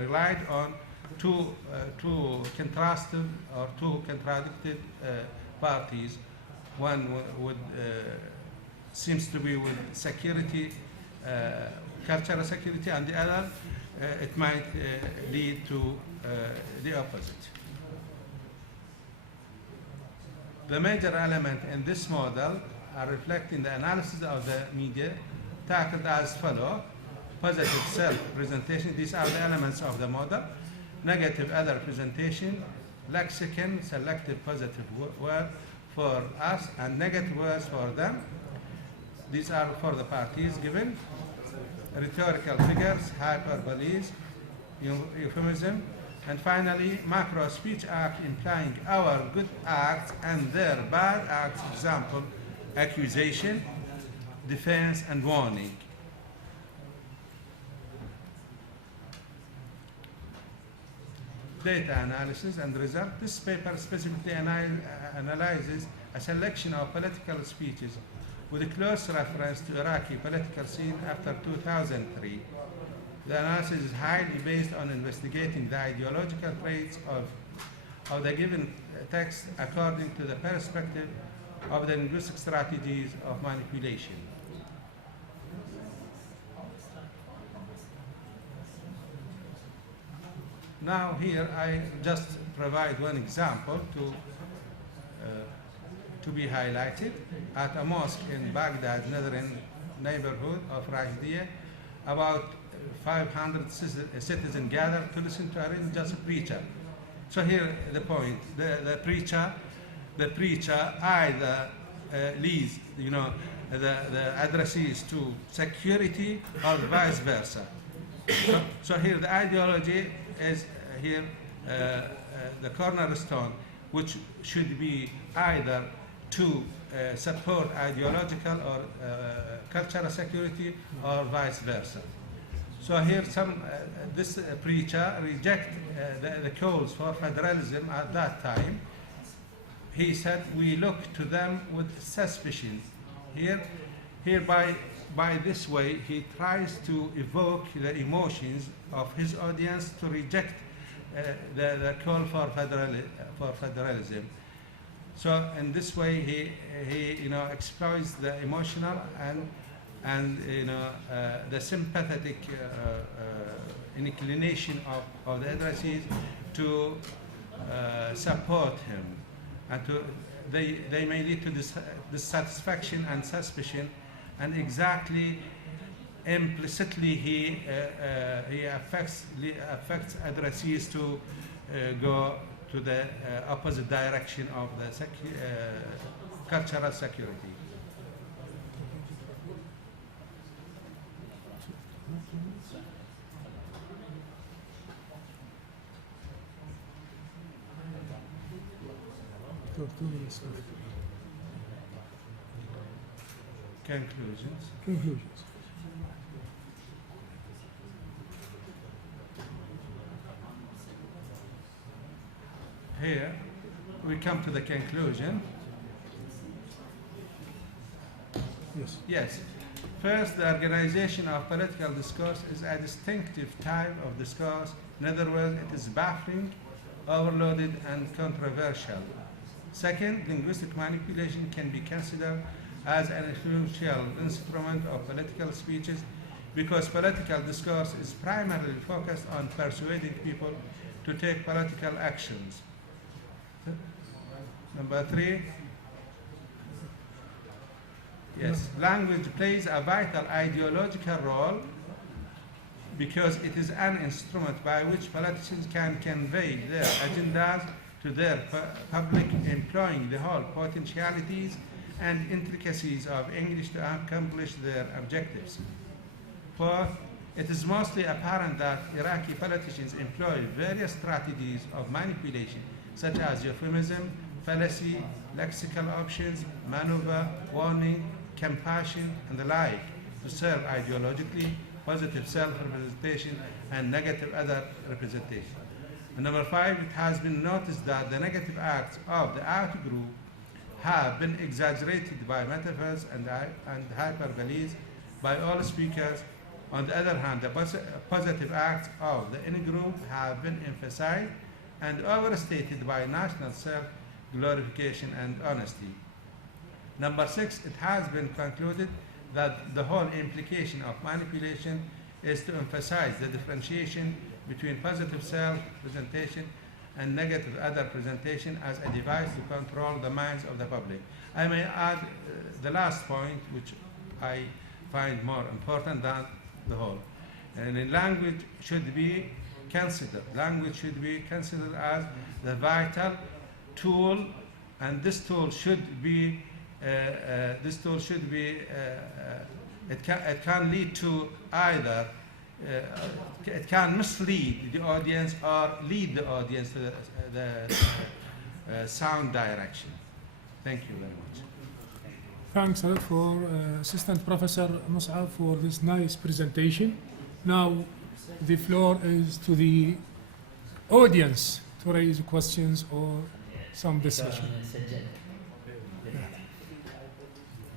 relied on two contrasted or two contradicted parties. One would seems to be with security, cultural security, and the other it might lead to the opposite. The major element in this model are reflecting the analysis of the media tackled as follows: positive self-presentation, these are the elements of the model; negative other presentation, lexicon, selective positive word for us and negative words for them. These are for the parties given. Rhetorical figures, hyperboles, euphemism, and finally, macro speech act implying our good acts and their bad acts, example, accusation, defense, and warning. Data analysis and result. This paper specifically analyzes a selection of political speeches with a close reference to Iraqi political scene after 2003. The analysis is highly based on investigating the ideological traits of the given text according to the perspective of the linguistic strategies of manipulation. Now here I just provide one example to be highlighted. At a mosque in Baghdad, northern neighborhood of Rashidiyah, about 500 citizens gathered to listen to a religious preacher. So here the point: the preacher either leads, the addressees to security or vice versa. So here the ideology is here the cornerstone, which should be either to support ideological or cultural security or vice versa. So here this preacher reject the calls for federalism at that time. He said, we look to them with suspicion. Here by this way, he tries to evoke the emotions of his audience to reject the call for federalism. So in this way, he exploits the emotional and the sympathetic inclination of the addressees to support him and they may lead to dissatisfaction and suspicion, and exactly implicitly he affects addressees to go to the opposite direction of the cultural security. Conclusions. Here we come to the conclusion. Yes. Yes. First, the organization of political discourse is a distinctive type of discourse. In other words, it is baffling, overloaded, and controversial. Second, linguistic manipulation can be considered as an influential instrument of political speeches because political discourse is primarily focused on persuading people to take political actions. Number 3, yes, language plays a vital ideological role because it is an instrument by which politicians can convey their agendas to their public, employing the whole potentialities and intricacies of English to accomplish their objectives. Fourth, it is mostly apparent that Iraqi politicians employ various strategies of manipulation, such as euphemism, fallacy, lexical options, maneuver, warning, compassion, and the like, to serve ideologically positive self-representation and negative other representation. And number 5, it has been noticed that the negative acts of the out-group have been exaggerated by metaphors and hyperboles by all speakers. On the other hand, the positive acts of the in-group have been emphasized and overstated by national self-glorification and honesty. Number 6, it has been concluded that the whole implication of manipulation is to emphasize the differentiation between positive self-presentation and negative other presentation as a device to control the minds of the public. I may add the last point, which I find more important than the whole. And language should be considered. Language should be considered as the vital tool, and this tool should be. It can lead to either. It can mislead the audience or lead the audience to the sound direction. Thank you very much. Thanks a lot for Assistant Professor Mus'ab for this nice presentation. Now the floor is to the audience to raise questions or some discussion.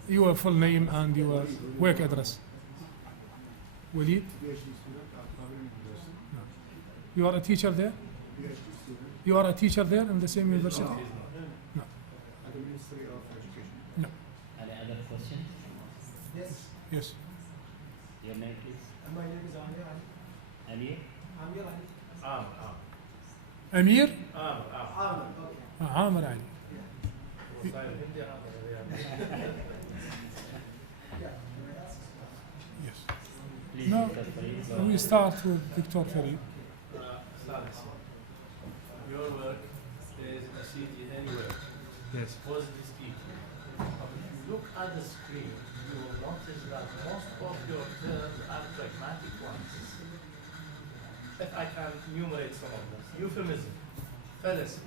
Your full name and your work address. Walid? No. You are a teacher there? You are a teacher there in the same university? No. At the Ministry of Education. No. Any other questions? Yes. Yes. Your name, please. My name is Amir. Amir? Amir Ali. Amir? Amir. Amir Ali. Yes. Please, No, Dr. Farid. we start with Dr. Farid. Your work is a city anywhere. Yes. Positive speaking. If you look at the screen, you will notice that most of your terms are pragmatic ones. If I can enumerate some of them: euphemism, fallacy,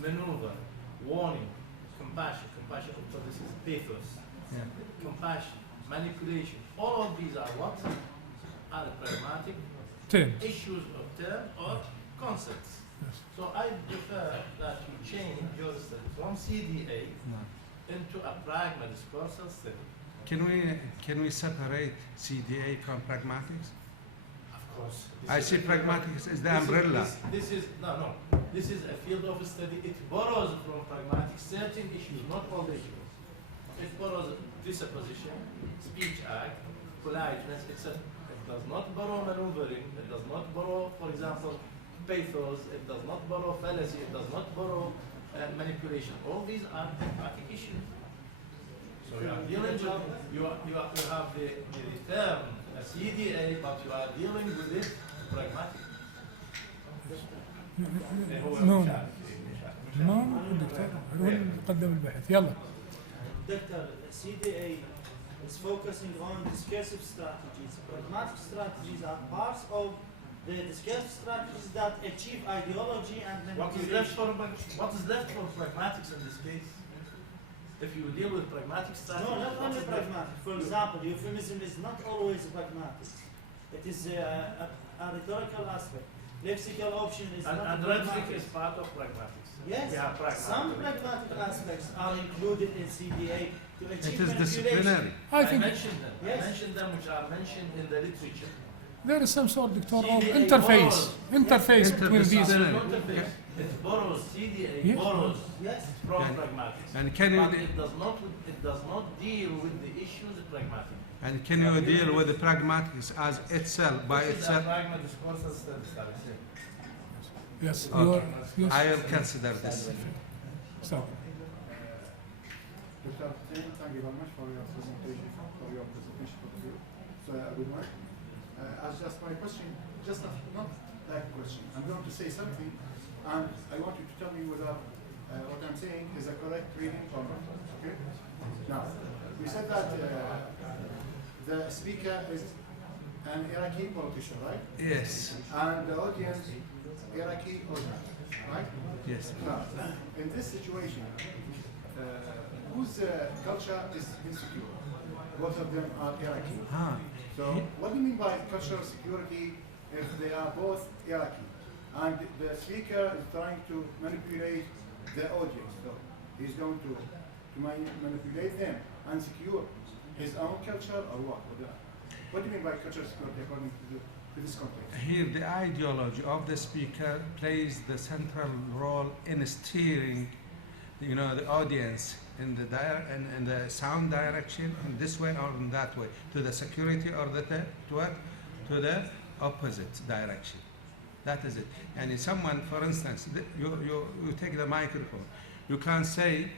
maneuver, warning, compassion. Compassion, so this is pathos. Yeah. Compassion, manipulation. All of these are what? Are pragmatic Terms. issues of term or concepts. Yes. So I prefer that you change your study from CDA into a pragma discursive study. Can we separate CDA from pragmatics? Of course. I see pragmatics as the umbrella. This is no. This is a field of study. It borrows from pragmatics certain issues, not all issues. It borrows presupposition, speech act, politeness, etc. It does not borrow maneuvering. It does not borrow, for example, pathos. It does not borrow fallacy. It does not borrow manipulation. All these are pragmatic issues. So you are dealing with, you have the term CDA, but you are dealing with it pragmatic. نعم نعم دكتور هو اللي قدم البحث يلا. Doctor, CDA is focusing on discursive strategies. Pragmatic strategies are parts of the discursive strategies that achieve ideology and manipulation. What is left for pragmatics in this case? If you deal with pragmatic strategies, No, not only pragmatic. For example, euphemism is not always pragmatic. It is a rhetorical aspect. Lexical option is not and pragmatic. rhetoric is part of pragmatics. Yes, We have pragmatic. some pragmatic aspects are included in CDA to achieve It is manipulation. disciplinary. I think mentioned them. Yes. I mentioned them, which are mentioned in the literature. there is some sort دكتور of CDA interface borrows. between these. Interdisciplinary. It borrows, CDA Yes. borrows Yes. from And- pragmatics. and can you- but it does not deal with the issues of pragmatic. And can you deal with the pragmatics as itself, by This is a itself? pragma discourse studies, I would say. Yes, Okay. yes. I will consider this. So, Dr. Thank you very much for your presentation, So, good morning. As just my question, just not that question. I'm going to say something, and I want you to tell me whether what I'm saying is a correct reading or not. Okay? Now, we said that the speaker is an Iraqi politician, right? Yes, And the audience, Iraqi or not, right? yes. Now, in this situation, whose culture is insecure? Both of them are Iraqi. Ah, So, what do you mean by cultural security if they are both Iraqi? And the speaker is trying to manipulate the audience, so he's going to manipulate them and secure his own culture or what? What do you mean by cultural security according to this context? here the ideology of the speaker plays the central role in steering, the audience in the sound direction, in this way or in that way, to the security or to the opposite direction. That is it. And if someone, for instance, you take the microphone, you can't say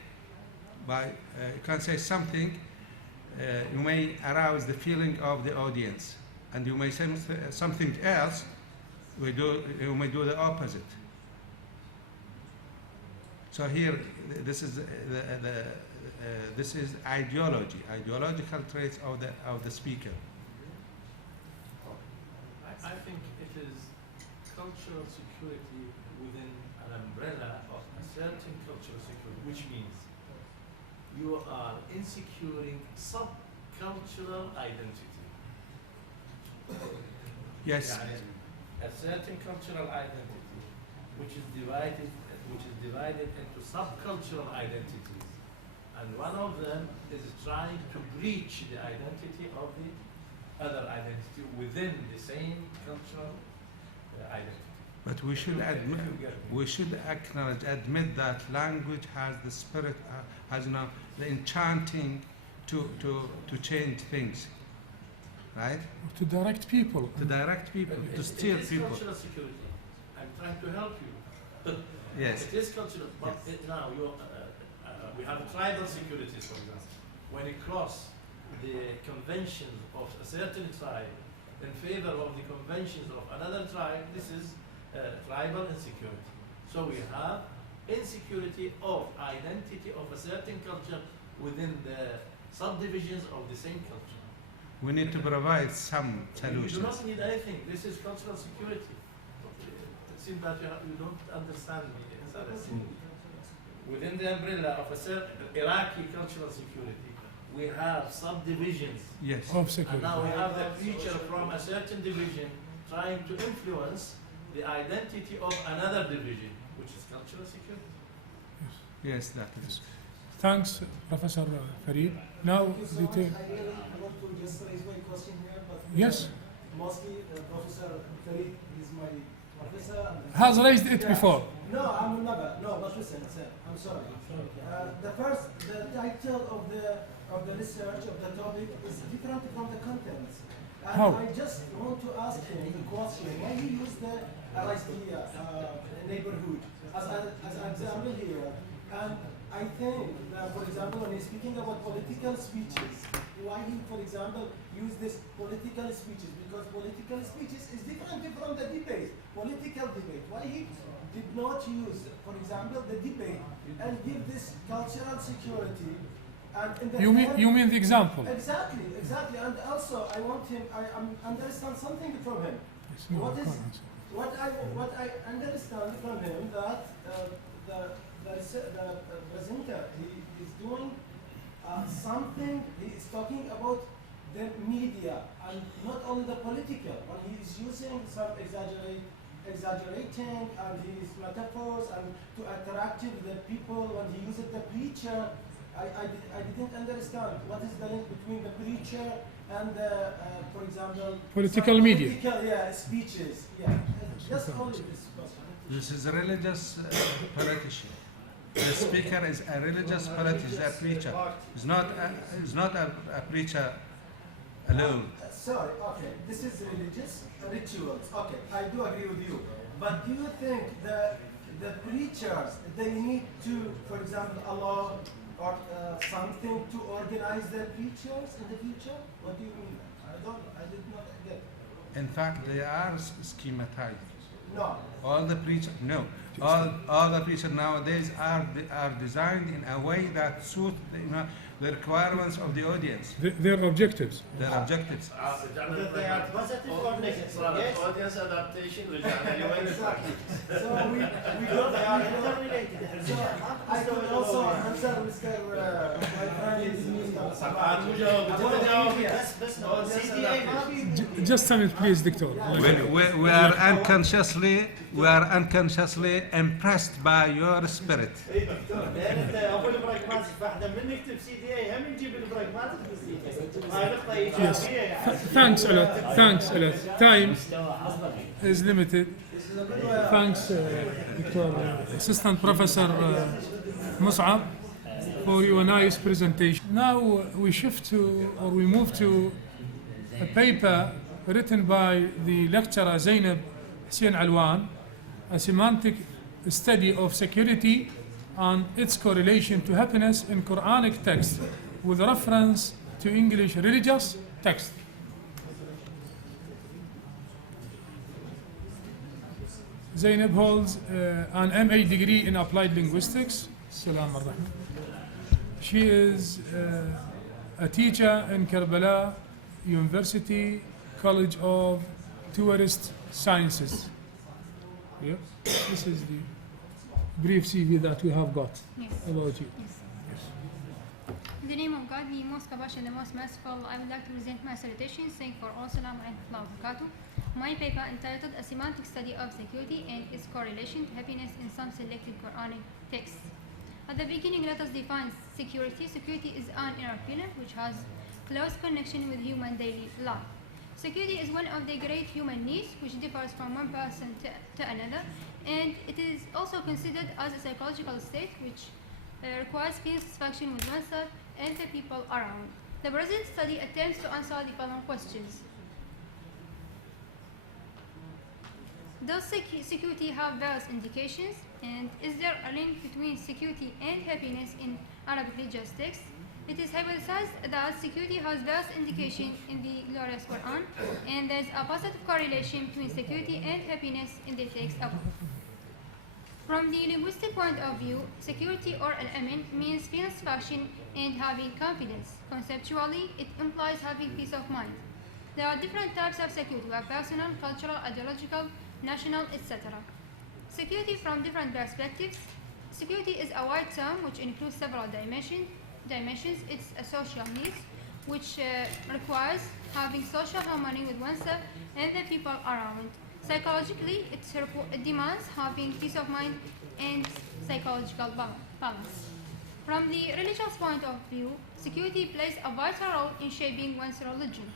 something. You may arouse the feeling of the audience, and you may say something else. You may do the opposite. So here, this is ideology, ideological traits of the speaker. I think it is cultural security within an umbrella of a certain cultural security, which means you are insecuring subcultural identity. Yes. A certain cultural identity which is divided into subcultural identities. And one of them is trying to breach the identity of the other identity within the same cultural identity. But we should admit that language has the spirit, has the enchanting to change things, right? to direct people. To direct people, to steer It is people. cultural security. I'm trying to help you. Yes. It is cultural, but now we have tribal securities, for example. When you cross the conventions of a certain tribe in favor of the conventions of another tribe, this is tribal insecurity. So we have insecurity of identity of a certain culture within the subdivisions of the same culture. We need to provide some You do solutions. not need anything. This is cultural security. It seems that you don't understand me. Within the umbrella of a certain Iraqi cultural security, we have subdivisions. Yes. Of And security. now we have the creature from a certain division trying to influence the identity of another division, which is cultural security. Yes, that is. Thanks, Professor Farid. Now, I detail. really want to just raise my question here, but Yes. mostly Professor Farid is my professor. Has raised it Yeah. before. No, I'm never. No, but listen. I'm sorry. The title of the research of the topic is different from the contents. And How? I just want to ask him the question, why he used the العباسية neighborhood as an example here. And I think that, for example, when he's speaking about political speeches, why he, for example, use this political speeches? Because political speeches is different from the debate, political debate. Why he did not use, for example, the debate and give this cultural security? And in the You mean the example? Exactly. And also, I want him. I understand something from him. What I understand from him that the presenter he is doing something. He is talking about the media and not only the political. When he is using some exaggerating and his metaphors and to attract the people. When he uses the preacher. I didn't understand what is the link between the preacher and the, for example, political media. Speeches. Yeah, just only this question. This is a religious politician. The speaker is a religious politician, a preacher. Is not a preacher alone. Sorry, okay, this is religious rituals. Okay, I do agree with you. But do you think the preachers, they need to, for example, allow or something to organize their preachers in the future? What do you mean? I did not get. In fact, they are schematized. No. All the preachers nowadays are designed in a way that suit the requirements of the audience. Their objectives. Their objectives. Whether they are positive or negative. Yes. Audience adaptation. Exactly. So we They are interrelated. I could also answer Mr. my friend is Just a minute, please, Doctor. We are unconsciously impressed by your spirit. لان انت ابو البراغماتيك فاحنا من نكتب سي دي اي هم نجيب البراغماتيك بالسي دي اي. هاي نقطه ايجابيه يعني. Thanks a lot. Time is limited. Thanks, Dr. Assistant Professor Mus'ab, for your nice presentation. Now we move to a paper written by the lecturer Zainab Hussein Alwan, a semantic study of security and its correlation to happiness in Quranic text with reference to English religious text. Zainab holds an MA degree in applied linguistics. Salam ar-Rahman. She is a teacher in Karbala University College of Tourist Sciences. Yeah. This is the brief CV that we have got about you. In the name of God, the most compassionate, the most merciful, I would like to present my salutations, saying for all salam alaykum wa barakatuh. My paper entitled A Semantic Study of Security and its Correlation to Happiness in Some Selected Quranic Texts. At the beginning, let us define security. Security is an inner pillar which has close connection with human daily life. Security is one of the great human needs which differs from one person to another, and it is also considered as a psychological state which requires feeling satisfaction with oneself and the people around. The present study attempts to answer the following questions. Does security have various indications, and is there a link between security and happiness in Arabic religious texts? It is hypothesized that security has various indications in the glorious Quran, and there is a positive correlation between security and happiness in the text above. From the linguistic point of view, security or al-amin means feeling satisfaction and having confidence. Conceptually, it implies having peace of mind. There are different types of security. We have personal, cultural, ideological, national, etc. Security from different perspectives. Security is a wide term which includes several dimensions. It's a social needs which requires having social harmony with oneself and the people around. Psychologically, it demands having peace of mind and psychological balance. From the religious point of view, security plays a vital role in shaping one's religion.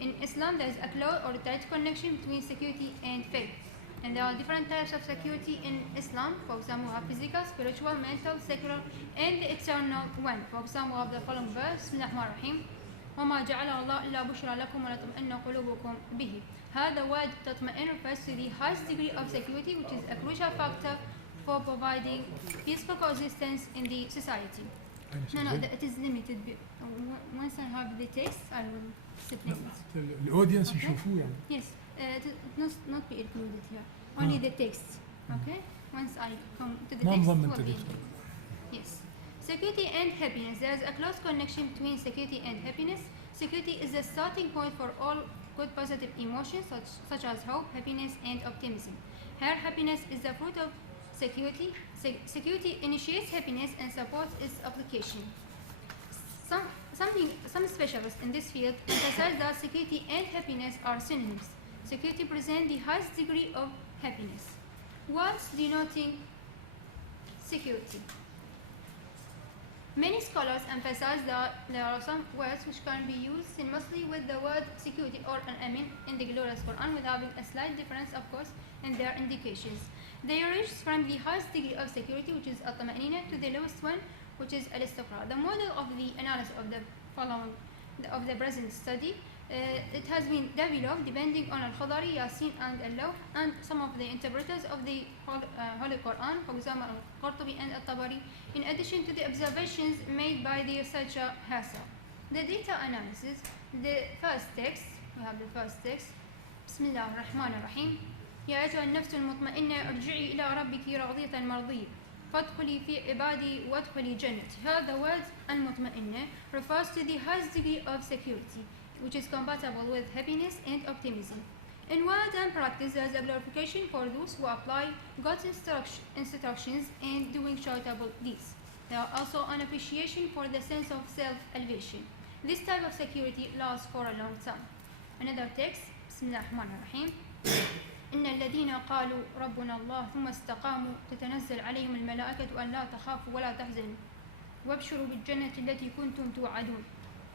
In Islam, there is a close or tight connection between security and faith. And there are different types of security in Islam. For example, we have physical, spiritual, mental, secular, and the eternal one. For example, we have the following verse, Bismillahir Rahmanir Rahim. وما جعله الله إلا بشرى لكم ولتطمئن قلوبكم به. هذا word تطمئن refers to the highest degree of security, which is a crucial factor for providing peaceful coexistence in the society. No, it is limited. Once I have the text, I will explain it. الأودينس يشوفوه يعني. Yes, it must not be included here. Only the text. Okay. Once I come to the text. will be included. Yes. Security and happiness. There is a close connection between security and happiness. Security is the starting point for all good positive emotions such as hope, happiness, and optimism. Here, happiness is the fruit of security. Security initiates happiness and supports its application. Some specialists in this field emphasize that security and happiness are synonyms. Security presents the highest degree of happiness. Words denoting security. Many scholars emphasize that there are some words which can be used synonymously with the word security or al-amin in the glorious Quran, with having a slight difference, of course, in their indications. They range from the highest degree of security, which is at-tama'nina, to the lowest one, which is al-istiqrar. The model of the analysis of the present study, it has been developed depending on al-Khadari, Yasin, and al-Lawh, and some of the interpreters of the Holy Quran, for example, al-Qurtubi and al-Tabari, in addition to the observations made by the researcher herself. The data analysis, the first text, we have the first text, Bismillah ar-Rahman ar-Rahim, يا أيتها النفس المطمئنة ارجعي إلى ربك راضية مرضية فادخلي في عبادي وادخلي جنتي. Here the word المطمئنة refers to the highest degree of security, which is compatible with happiness and optimism. In word and practice, there is a glorification for those who apply God's instructions and doing charitable deeds. There are also an appreciation for the sense of self-elevation. This type of security lasts for a long time. Another text, Bismillah ar-Rahman ar-Rahim. إن الذين قالوا ربنا الله ثم استقاموا تتنزل عليهم الملائكة أن لا تخافوا ولا تحزنوا وابشروا بالجنة التي كنتم توعدون.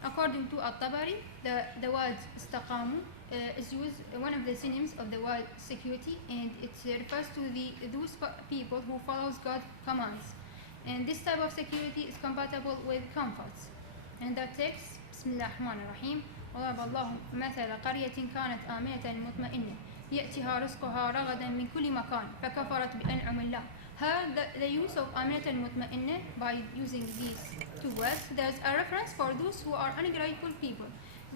According to At-Tabari, the word استقاموا is used one of the synonyms of the word security, and it refers to those people who follows God's commands. And this type of security is compatible with comforts. And that text, Bismillah ar-Rahman ar-Rahim, وضرب الله مثل قرية كانت آمنة مطمئنة يأتيها رزقها رغدا من كل مكان فكفرت بأنعم الله. Here the use of آمنة المطمئنة by using these two words, there's a reference for those who are ungrateful people.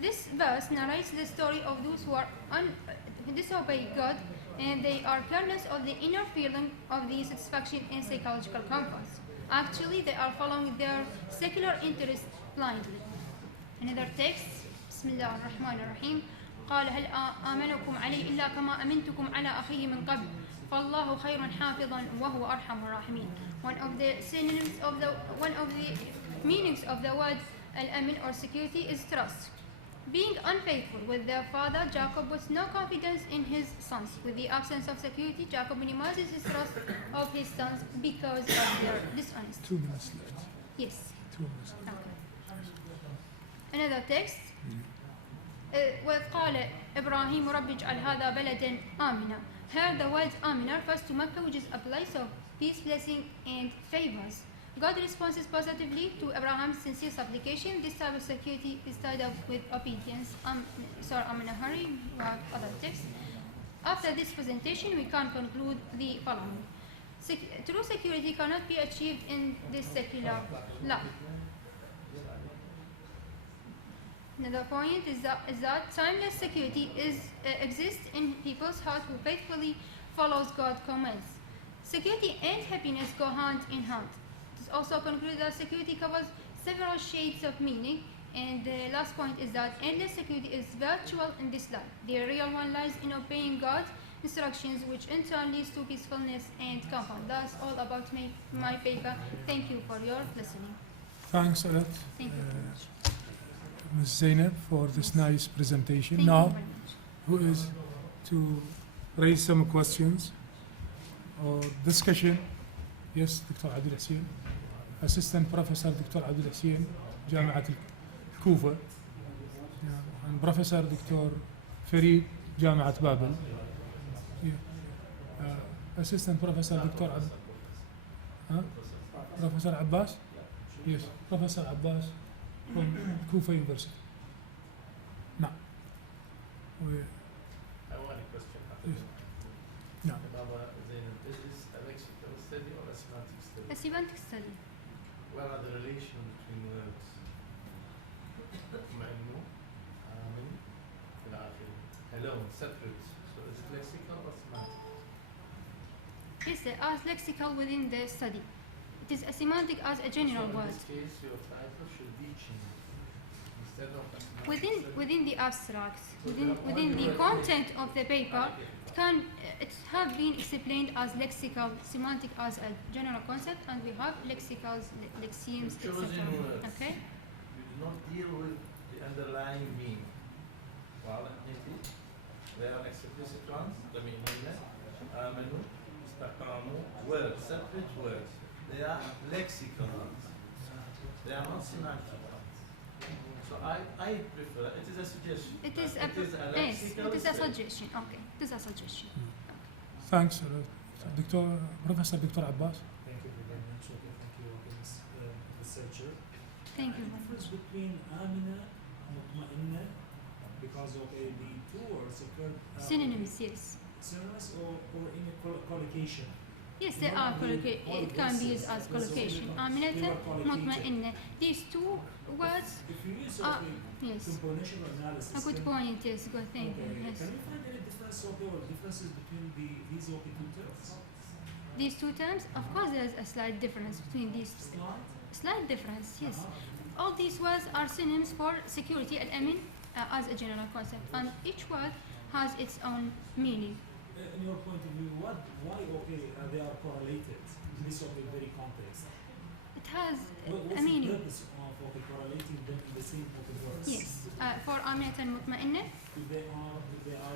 This verse narrates the story of those who are disobey God, and they are careless of the inner feeling of the satisfaction and psychological comforts. Actually, they are following their secular interests blindly. Another text, Bismillah ar-Rahman ar-Rahim. قال هل آمنكم عليه إلا كما أمنتكم على أخيه من قبل فالله خير حافظا وهو أرحم الراحمين. One of the meanings of the word al-amin or security is trust. Being unfaithful with their father, Jacob puts no confidence in his sons. With the absence of security, Jacob minimizes his trust of his sons because of their dishonesty. 2 minutes left. Yes. 2 minutes left. Okay. Another text. وإذ قال إبراهيم رب اجعل هذا بلدا آمنا. Here the word آمنا refers to Mecca, which is a place of peace, blessing, and favors. God responds positively to Abraham's sincere supplication. This type of security is tied up with obedience. Sorry, I'm in a hurry. We have other texts. After this presentation, we can conclude the following. True security cannot be achieved in this secular life. Another point is that timeless security exists in people's heart who faithfully follows God's commands. Security and happiness go hand in hand. It is also concluded that security covers several shades of meaning, and the last point is that endless security is virtual in this life. The real one lies in obeying God's instructions, which in turn leads to peacefulness and comfort. That's all about my paper. Thank you for your listening. Thanks a lot. Thank you very much. Ms. Zainab, for this nice presentation. Thank Now, you very much. who is to raise some questions or discussion? Yes, Dr. عبد الحسين, Assistant Professor Dr. عبد الحسين, جامعة الكوفة, and Professor Dr. فريد, جامعة بابل. Assistant Professor Dr. Professor Abbas? Yes, Professor Abbas from Kufa University. I want a question. نعم. Is this a lexical study or a semantic study? A semantic study. What are the relation between words? مأنو, آمن, إلى آخره. Alone, separate. So is it lexical or semantic? Yes, as lexical within the study. It is a semantic as a general So word. in this case, your title should be changed. Instead of a semantic study. Within the abstract, within the content of the paper, it have been explained as lexical, semantic as a general concept, and we have lexicals, lexemes, etc. Chosen words. Okay. You do not deal with the underlying meaning. واضح نيتي؟ They are explicit ones. ضميرية, آمنوا, استقاموا, words, separate words. They are lexical ones. They are not semantic ones. So I prefer, it is a suggestion. It is a yes, lexical it is a study. suggestion. Okay, it is a suggestion. Thanks, دكتور بروفيسور دكتور عباس. Thank you very much. Okay, thank you, Miss Researcher. Thank you. The difference between Amina and Mutma'inna, because the two words occur Synonyms, yes. synonyms or in a collocation. Yes, they are it can be used as collocation. Aminatan, mutma'inna. These two words If you use are yes. compositional analysis, A good point. Yes, good. Thank you. okay, Yes. can you find any difference or differences between these two terms? These two terms, of course, there is a slight difference between these. Slide? Slight difference, yes. All these words are synonyms for security al-amin as a general concept, and each word has its own meaning. In your point of view, why they are correlated in this very context? It has What's a meaning. the purpose of correlating them in the same words? Yes. For aminatan mutma'inna, If they are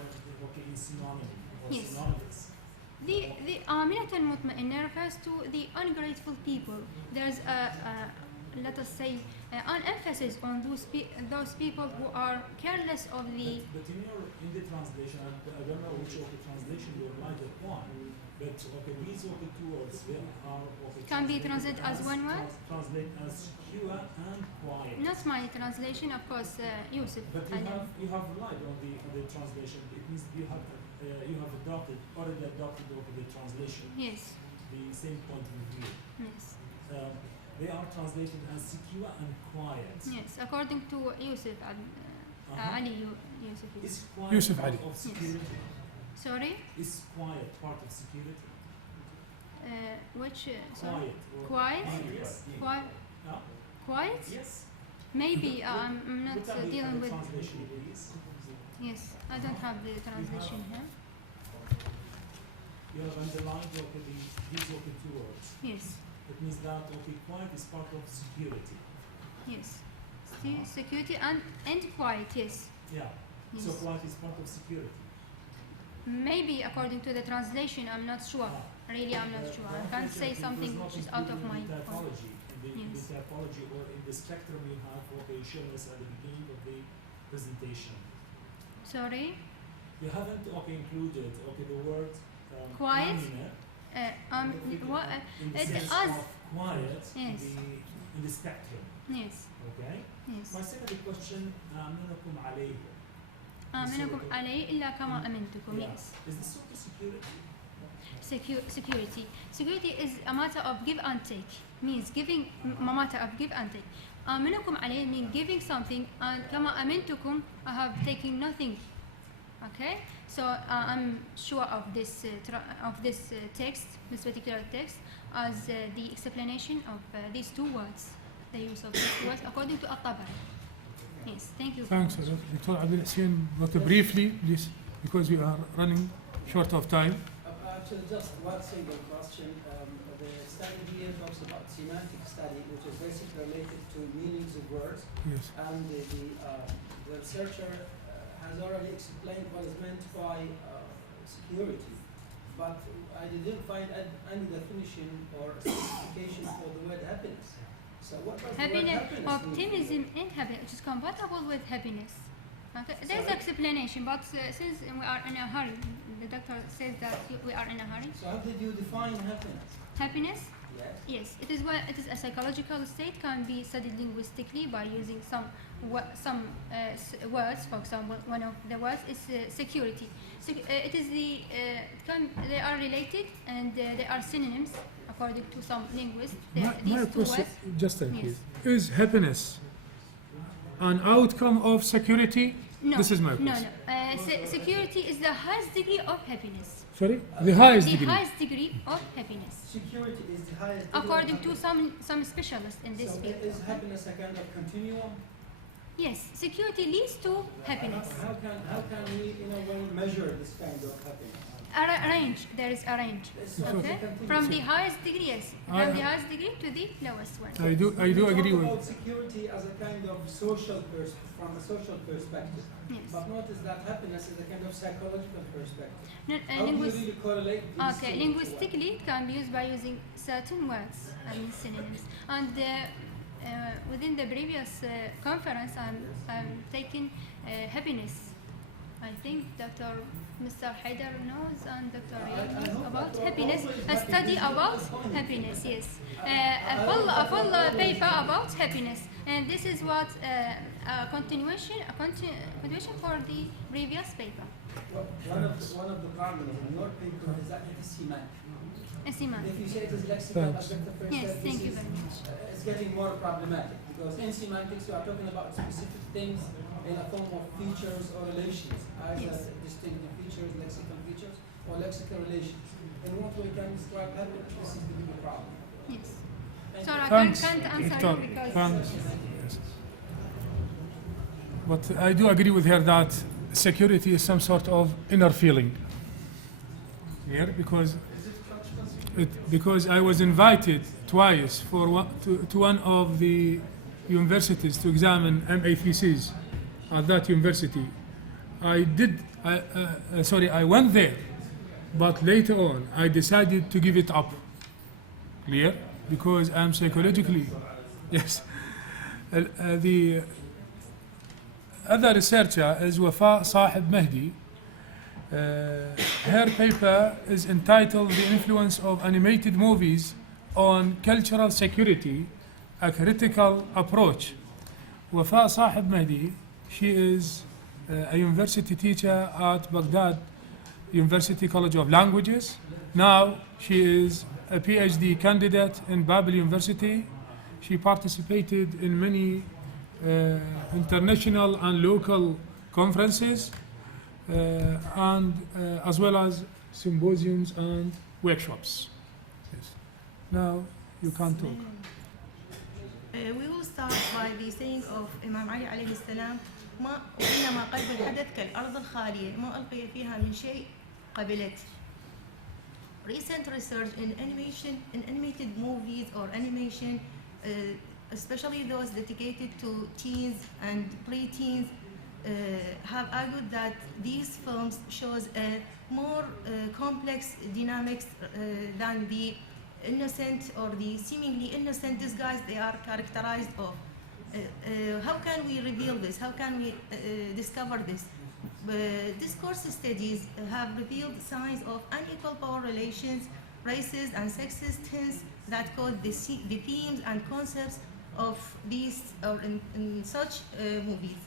in synonym or Yes. synonymous. the aminatan mutma'inna refers to the ungrateful people. There's let us say an emphasis on those people who are careless of the. But in the translation, I don't know which translation you might apply, but these two words they are Can be translated as one word? Translate as secure and quiet. Not my translation, of course, Yusuf. But you have relied on the translation. It means you have already adopted the translation. Yes. The same point of view. Yes. They are translated as secure and quiet. Yes, according to Yusuf Ali Yusuf. Is quiet Yusuf part Ali. of security? Sorry? Is quiet part of security? Which? Sorry? Quiet. Quiet? Yes. Quiet? Huh? Quiet? Yes. Maybe I'm not dealing with. Translation, please. Yes, I don't have the translation here. You have underlined these two words. Yes. It means that quiet is part of security. Yes. See, security and quiet. Yes. Yeah. Yes. So quiet is part of security. Maybe according to the translation, I'm not sure. Really, I'm not sure. I can't say something which is out of my point. typology. In the Yes. typology or in the spectrum you have shown us at the beginning of the presentation. Sorry? You haven't included the word Quiet? amina In the in the sense as of quiet Yes. in the spectrum. yes. Okay? Yes. My second question, آمنكم عليه. آمنكم عليه إلا كما أمنتكم. Yeah. Yes. Is this super security? Security. Security is a matter of give and take. Means giving a matter of give and take. آمنكم عليه means giving something, and كما أمنتكم I have taken nothing. Okay. So I'm sure of this text, this particular text, as the explanation of these two words, the use of these two words according to At-Tabari. Yes, thank you. Thanks, Dr. Abdul Hussein. But briefly, please, because we are running short of time. Actually, just one single question. The study here talks about semantic study, which is basically related to meanings of words. Yes. And the researcher has already explained what is meant by security. But I didn't find any definition or specification for the word happiness. So what does Happiness, the word happiness optimism and happiness, which is compatible with happiness. Okay. There's explanation, but since we are in a hurry, the doctor says that we are in a hurry. So how did you define happiness? Happiness? Yes, it is a psychological state, can be studied linguistically by using some words. For example, one of the words is security. It is they are related and they are synonyms according to some linguists. My question, just a Yes. please. Is happiness an outcome of security? No. This is my question. No. Security is the highest degree of happiness. Sorry? The highest The degree. highest degree of happiness. Security is the highest degree According of to some specialists in this so field. is happiness a kind of continuum? Yes, security leads to happiness. How can we in a way measure this kind of happiness? A range. There is a range. Okay. From the highest degree, yes. From the highest degree to the lowest one. I do agree talk with. about security as a kind of social from a social perspective. Yes. But notice that happiness is a kind of psychological perspective. No, How do you really correlate these Okay, two? linguistically it can be used by using certain words and synonyms. And within the previous conference, I'm taking happiness. I think Mr. Haider knows and Dr. Riyad knows about happiness. A study about happiness, yes. A full paper about happiness. And this is what a continuation for the previous paper. One of the problems in your paper is that it is semantic. Semantic. If you say it is lexical, Thanks. at the first Yes, step, thank this you is, very much. It's getting more problematic because in semantics you are talking about specific things in a form of features or relations, either Yes. distinctive features, lexical features, or lexical relations. In what way can you describe happiness? This is the bigger problem. Yes. Thank So you. I Thanks, can't answer Victor. you because Thanks. Yes. But I do agree with her that security is some sort of inner feeling. Here, because I was invited twice to one of the universities to examine MA theses at that university. I went there, but later on I decided to give it up. Clear? Because I'm psychologically, yes. The other researcher is Wafa Sahib Mahdi. Her paper is entitled The Influence of Animated Movies on Cultural Security, a Critical Approach. Wafa Sahib Mahdi, she is a university teacher at Baghdad University College of Languages. Now she is a PhD candidate in Babel University. She participated in many international and local conferences and as well as symposiums and workshops. Yes. Now you can talk. We will start by the saying of Imam Ali عليه السلام وإنما قلب الحدث كالأرض الخالية ما ألقي فيها من شيء قبلت. Recent research in animated movies or animation, especially those dedicated to teens and pre-teens, have argued that these films shows a more complex dynamics than the innocent or the seemingly innocent disguise they are characterized of. How can we reveal this? How can we discover this? Discourse studies have revealed signs of unequal power relations, racist and sexist hints that code the themes and concepts of these or in such movies.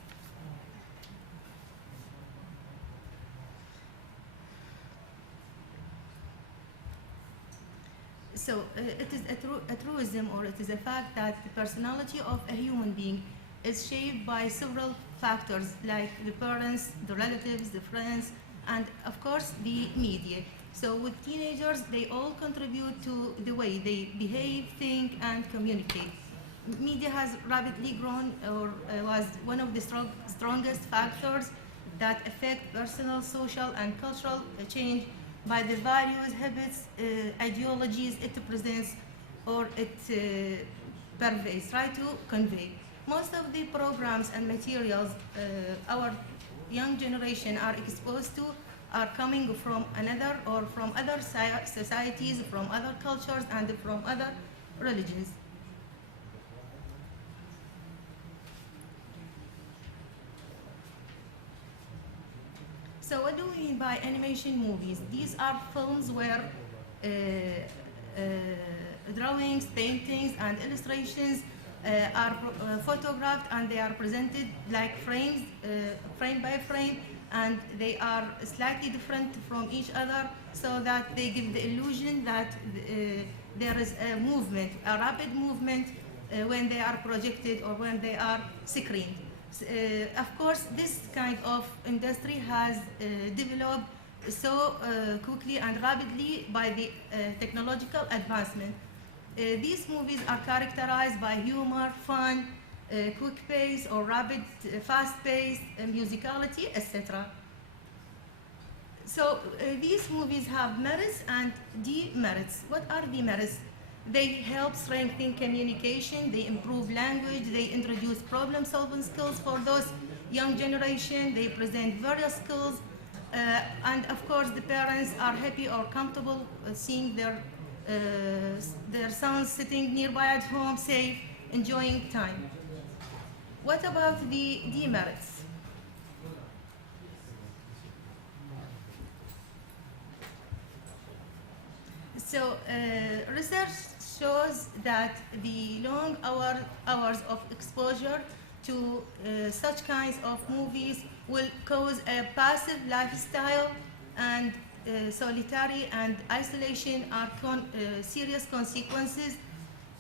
So it is a truism, or it is a fact that the personality of a human being is shaped by several factors like the parents, the relatives, the friends, and of course the media. So with teenagers, they all contribute to the way they behave, think, and communicate. Media has rapidly grown, or was one of the strongest factors that affect personal, social, and cultural change by the values, habits, ideologies it presents or it tries to convey. Most of the programs and materials our young generation are exposed to are coming from another or from other societies, from other cultures, and from other religions. So what do we mean by animation movies? These are films where drawings, paintings, and illustrations are photographed, and they are presented like frames, frame by frame, and they are slightly different from each other, so that they give the illusion that there is a movement, a rapid movement when they are projected or when they are screened. Of course, this kind of industry has developed so quickly and rapidly by the technological advancement. These movies are characterized by humor, fun, quick pace or rapid, fast pace, musicality, etc. So these movies have merits and demerits. What are the merits? They help strengthen communication, they improve language, they introduce problem-solving skills for those young generation, they present various skills, and of course the parents are happy or comfortable seeing their sons sitting nearby at home, safe, enjoying time. What about the demerits? So research shows that the long hours of exposure to such kinds of movies will cause a passive lifestyle, and solitary and isolation are serious consequences.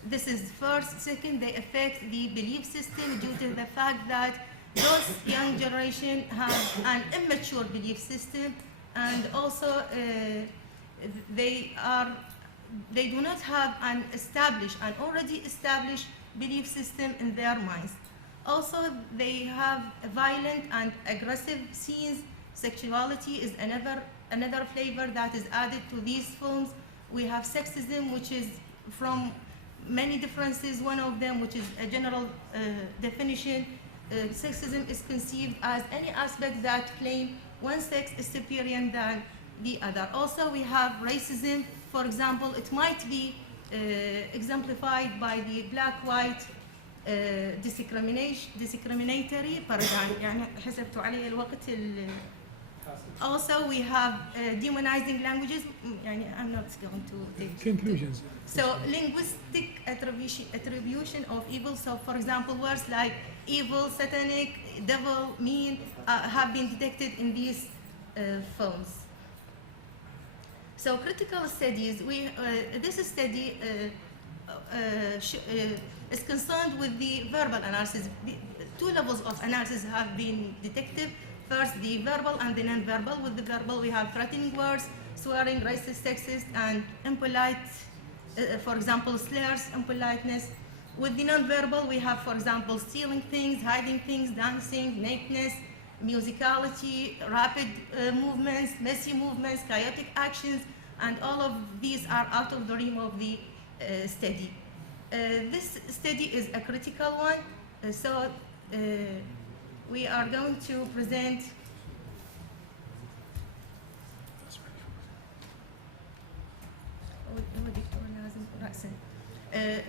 This is first. Second, they affect the belief system due to the fact that those young generation have an immature belief system, and also they do not have an already established belief system in their minds. Also, they have violent and aggressive scenes. Sexuality is another flavor that is added to these films. We have sexism, which is from many differences. One of them, which is a general definition, sexism is conceived as any aspect that claim one sex is superior than the other. Also, we have racism. For example, it might be exemplified by the black-white discriminatory paradigm. يعني حسبتوا علي الوقت. Also, we have demonizing languages. يعني I'm not going to take conclusions. So, linguistic attribution of evil. So, for example, words like evil, satanic, devil, mean have been detected in these films. So, critical studies. This study is concerned with the verbal analysis. Two levels of analysis have been detected. First, the verbal and the non-verbal. With the verbal, we have threatening words, swearing, racist, sexist, and impolite, for example, slurs, impoliteness. With the non-verbal, we have, for example, stealing things, hiding things, dancing, nakedness, musicality, rapid movements, messy movements, chaotic actions, and all of these are out of the realm of the study. This study is a critical one, so we are going to present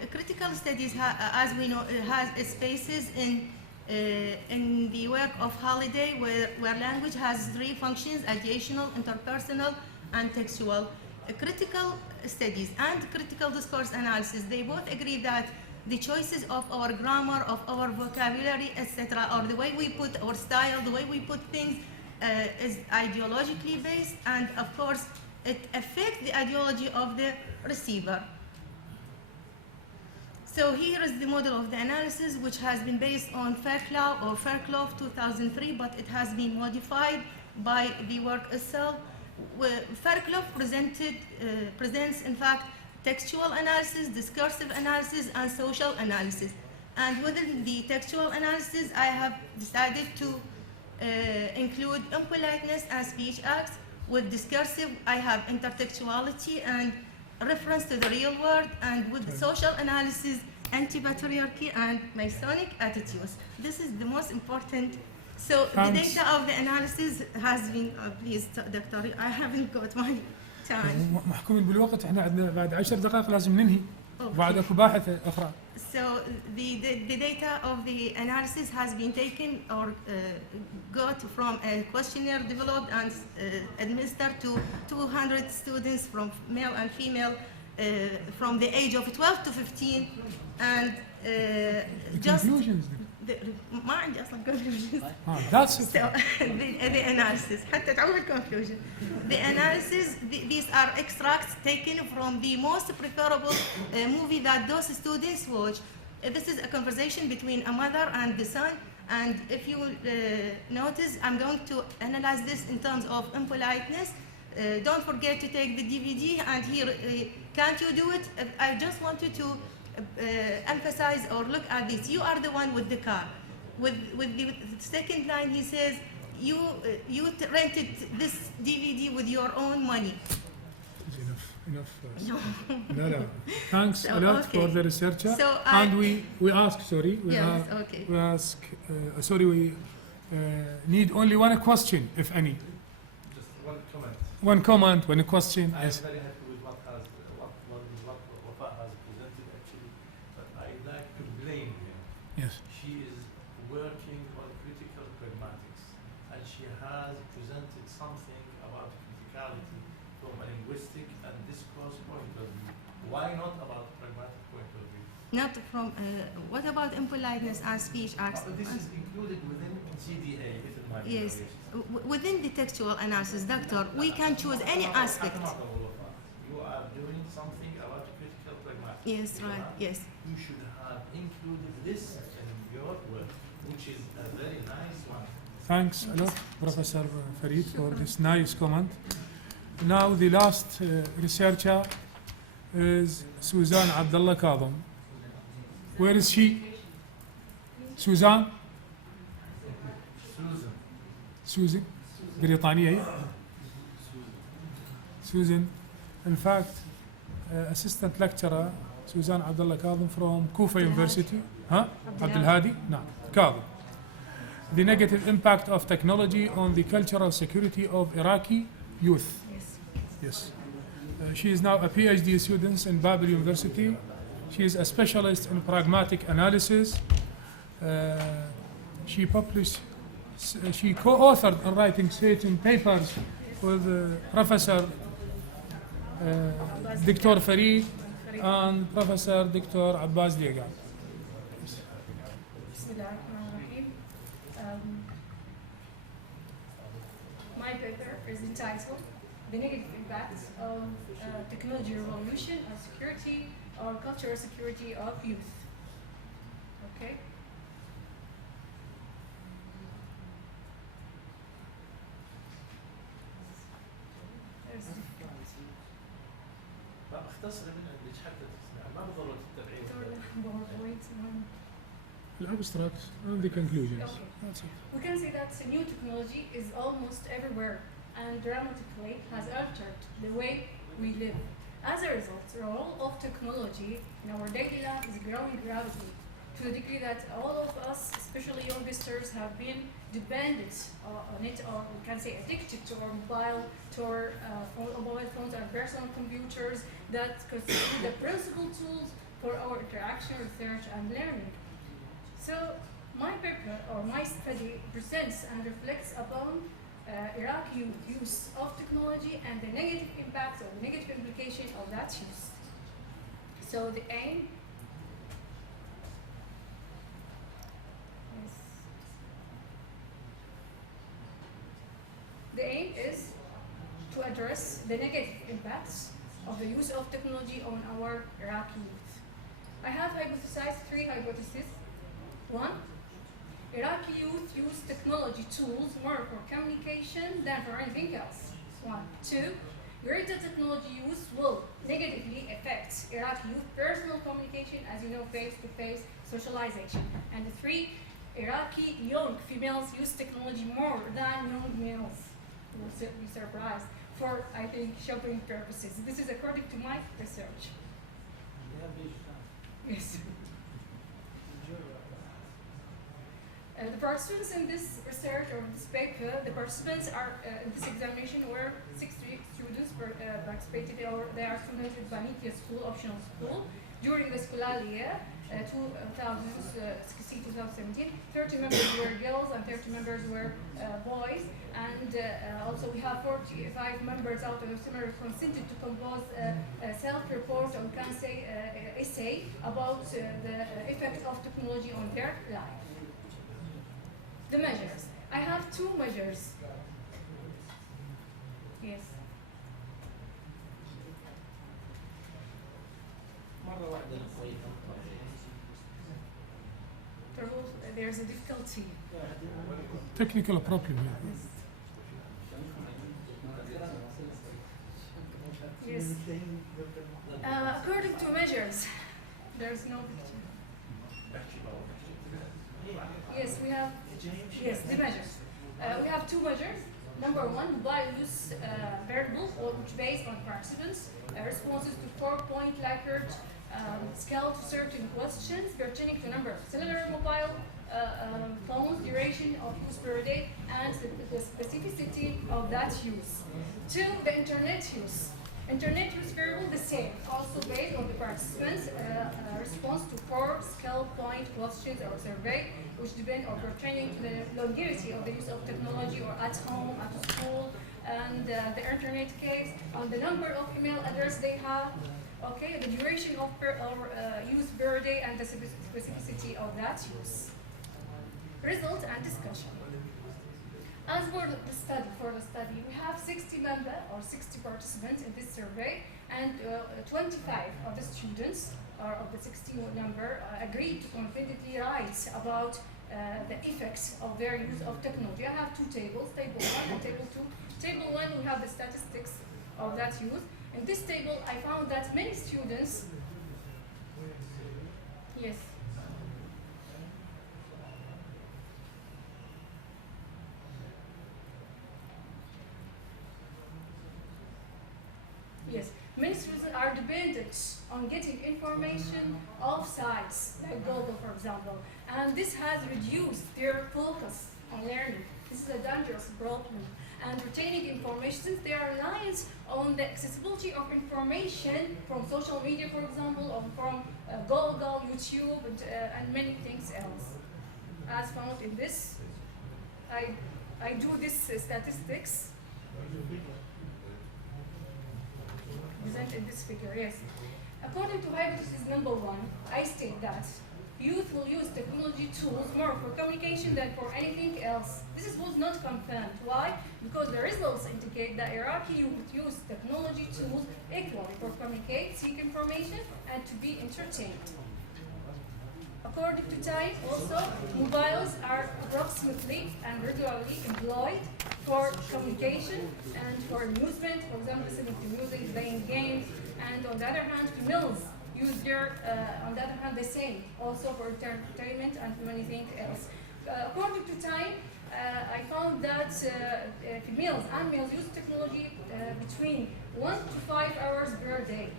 critical studies, as we know, has its basis in the work of Holiday, where language has three functions: ideational, interpersonal, and textual. Critical studies and critical discourse analysis, they both agree that the choices of our grammar, of our vocabulary, etc., or the way we put our style, the way we put things, is ideologically based, and of course, it affects the ideology of the receiver. So here is the model of the analysis, which has been based on Fairclough or Fairclough 2003, but it has been modified by the work itself. Fairclough presents, in fact, textual analysis, discursive analysis, and social analysis. And within the textual analysis, I have decided to include impoliteness and speech acts. With discursive, I have intertextuality and reference to the real world. And with the social analysis, anti-patriarchy and Masonic attitudes. This is the most important. So the data of the analysis has been, please, Dr. I haven't got my time. محكومين بالوقت، احنا عندنا بعد 10 دقائق لازم ننهي. بعد اكو باحثة أخرى. So the data of the analysis has been taken or got from a questionnaire developed and administered to 200 students from male and female from the age of 12 to 15 and just conclusions. ما عندي أصلاً conclusions. That's it. So the analysis حتى تعوض conclusion. The analysis, these are extracts taken from the most preferable movie that those students watch. This is a conversation between a mother and the son, and if you notice, I'm going to analyze this in terms of impoliteness. Don't forget to take the DVD, and here, can't you do it? I just want you to emphasize or look at this. You are the one with the car. With the second line, he says, you rented this DVD with your own money. Enough. No. No. Thanks a lot for the researcher. So and we ask, sorry, we need only one question, if any. Just one comment. One comment, one question. I'm Yes. very happy with what Wafa has presented actually, but I'd like to blame him. Yes. She is working on critical pragmatics, and she has presented something about criticality from a linguistic and discourse point of view. Why not about pragmatic point of view? Not from, what about impoliteness and speech acts? This is included within CDA, within my Yes, evaluation. within the textual analysis, doctor, we can choose any aspect. You are doing something about critical pragmatics. Yes, right, yes. You should have included this in your work, which is a very nice one. Thanks a lot, Professor Farid, for this nice comment. Now the last researcher is Suzanne Abdullah Kadhim. Where is she? Suzanne? Susan. بريطانية هي. Susan. In fact, assistant lecturer Suzanne Abdullah Kadhim from Kufa University. Abdelhadi? نعم. Kadhim. The negative impact of technology on the cultural security of Iraqi youth. Yes. She is now a PhD student in Babel University. She is a specialist in pragmatic analysis. She co-authored in writing certain papers with Professor Dr. Farid and Professor Dr. Abbas Liga. My paper is entitled The Negative Impacts of Technology Revolution on Security or Cultural Security of Youth. Okay? اختصري من عندك حتى تسمع ما بضرورة تتابعين. Abstracts and the conclusions. Okay. That's it. We can say that new technology is almost everywhere and dramatically has altered the way we live. As a result, the role of technology in our daily life is growing rapidly to the degree that all of us, especially youngsters, have been dependent on it, or we can say addicted to our mobile phones and personal computers that constitute the principal tools for our interaction, research, and learning. So my paper or my study presents and reflects upon Iraqi use of technology and the negative impacts or the negative implication of that use. So the aim is to address the negative impacts of the use of technology on our Iraqi youth. I have hypothesized 3 hypotheses. 1. Iraqi youth use technology tools more for communication than for anything else. 1. 2. Greater technology use will negatively affect Iraqi youth personal communication, as you know, face-to-face socialization. And 3. Iraqi young females use technology more than young males. You will be surprised for, I think, shopping purposes. This is according to my research. Yes. The participants in this research or this paper, the participants are in this examination were 60 students participated, or they are students at Banitya School, optional school, during the scholar year, 2016-2017, 30 members were girls and 30 members were boys. And also we have 45 members out of the seminar consented to compose a self-report or can say essay about the effect of technology on their life. The measures. I have 2 measures. Yes. There's a difficulty. Technical problem. Yes. According to measures, there's no picture. Yes, we have. Yes, the measures. We have 2 measures. Number 1, mobile use variable, which based on participants' responses to 4-point Likert scale to certain questions pertaining to number of cellular mobile phones, duration of use per day, and the specificity of that use. 2, the internet use. Internet use variable the same, also based on the participants' response to 4 scale point questions or survey, which depend on pertaining to the longevity of the use of technology or at home, at school, and the internet case, on the number of email address they have, okay, the duration of use per day, and the specificity of that use. Result and discussion. As for the study, we have 60 members or 60 participants in this survey, and 25 of the students, or of the 60 number, agreed to confidently write about the effects of their use of technology. I have 2 tables, table 1 and table 2. Table 1, we have the statistics of that use. In this table, I found that many students, yes, many students are dependent on getting information off sites, like Google, for example, and this has reduced their focus on learning. This is a dangerous problem. And retaining information, since they are reliant on the accessibility of information from social media, for example, or from Google, YouTube, and many things else. As found in this, I do this statistics. Presented this figure, yes. According to hypothesis number 1, I state that youth will use technology tools more for communication than for anything else. This was not confirmed. Why? Because the results indicate that Iraqi youth use technology tools equally for communicate, seek information, and to be entertained. According to time, also, mobiles are approximately and regularly employed for communication and for amusement, for example, listening to music, playing games, and on the other hand, females use their, on the other hand, the same, also for entertainment and many things else. According to time, I found that females and males use technology between 1 to 5 hours per day.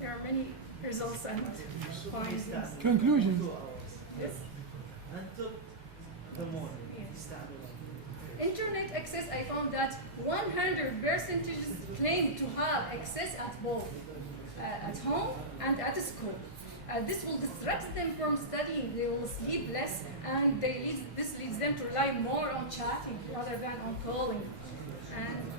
There are many results and findings. Conclusion. Yes. Until the morning. Yes. Internet access, I found that 100% claim to have access at both at home and at school. This will distract them from studying. They will sleep less, and this leads them to rely more on chatting rather than on calling. And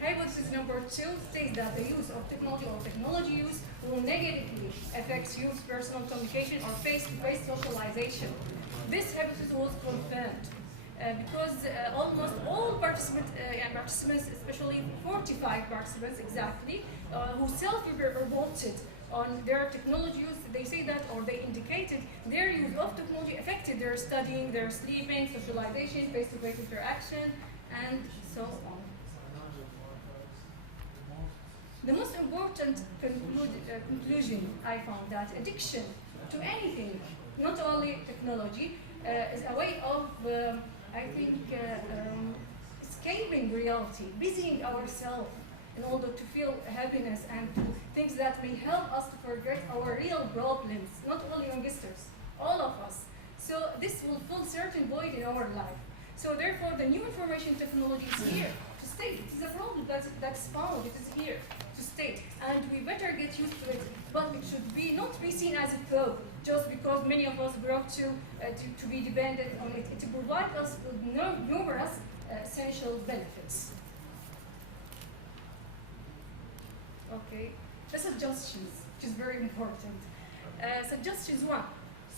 hypothesis number 2 states that the use of technology or technology use will negatively affect youth personal communication or face-to-face socialization. This hypothesis was confirmed because almost all participants, especially 45 participants exactly, who self-reported on their technology use, they say that, or they indicated their use of technology affected their studying, their sleeping, socialization, face-to-face interaction, and so on. The most important conclusion I found that addiction to anything, not only technology, is a way of, I think, escaping reality, busying ourselves in order to feel happiness and to things that may help us to forget our real problems, not only youngsters, all of us. So this will fill certain void in our life. So therefore, the new information technology is here. to stay. It is a problem that's found. It is here to stay, and we better get used to it. But it should not be seen as a flaw, just because many of us grow to be dependent on it. It provides us with numerous essential benefits. Okay, the suggestions, which is very important. Suggestions 1.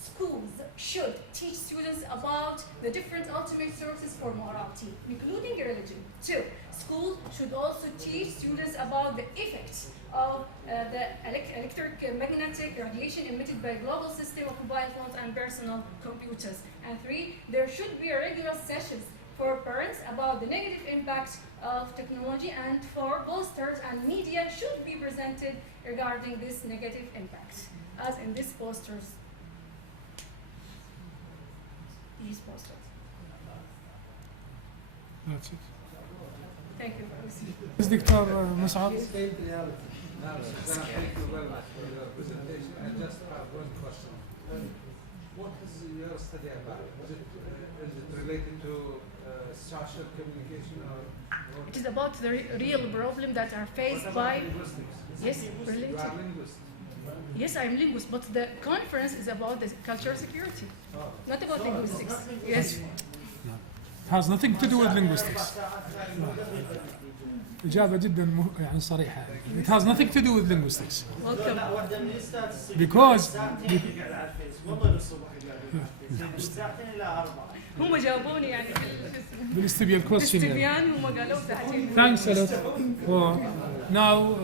Schools should teach students about the different ultimate sources for morality, including religion. 2. Schools should also teach students about the effects of the electromagnetic radiation emitted by global system of mobile phones and personal computers. And 3. There should be regular sessions for parents about the negative impacts of technology, and for posters and media should be presented regarding this negative impact, as in these posters. These posters. That's it. Thank you for listening. دكتور مصعب. Thank you very much for your presentation. I just have one question. What is your study about? Is it related to social communication or? It is about the real problem that are faced by. Yes, related. You are linguist. Yes, I'm linguist, but the conference is about the cultural security, not about linguistics. Yes. It has nothing to do with linguistics. إجابة جدا يعني صريحة. It has nothing to do with linguistics. Because هم جاوبوني يعني بالاستبيان question. بالاستبيان هم قالوا ساعتين. Thanks a lot for now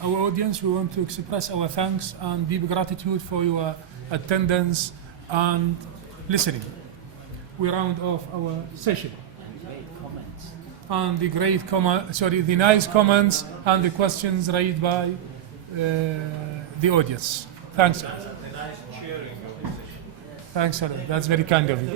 our audience. We want to express our thanks and deep gratitude for your attendance and listening. We round off our session. And the great the nice comments and the questions raised by the audience. Thanks a lot. Thanks a lot. That's very kind of you.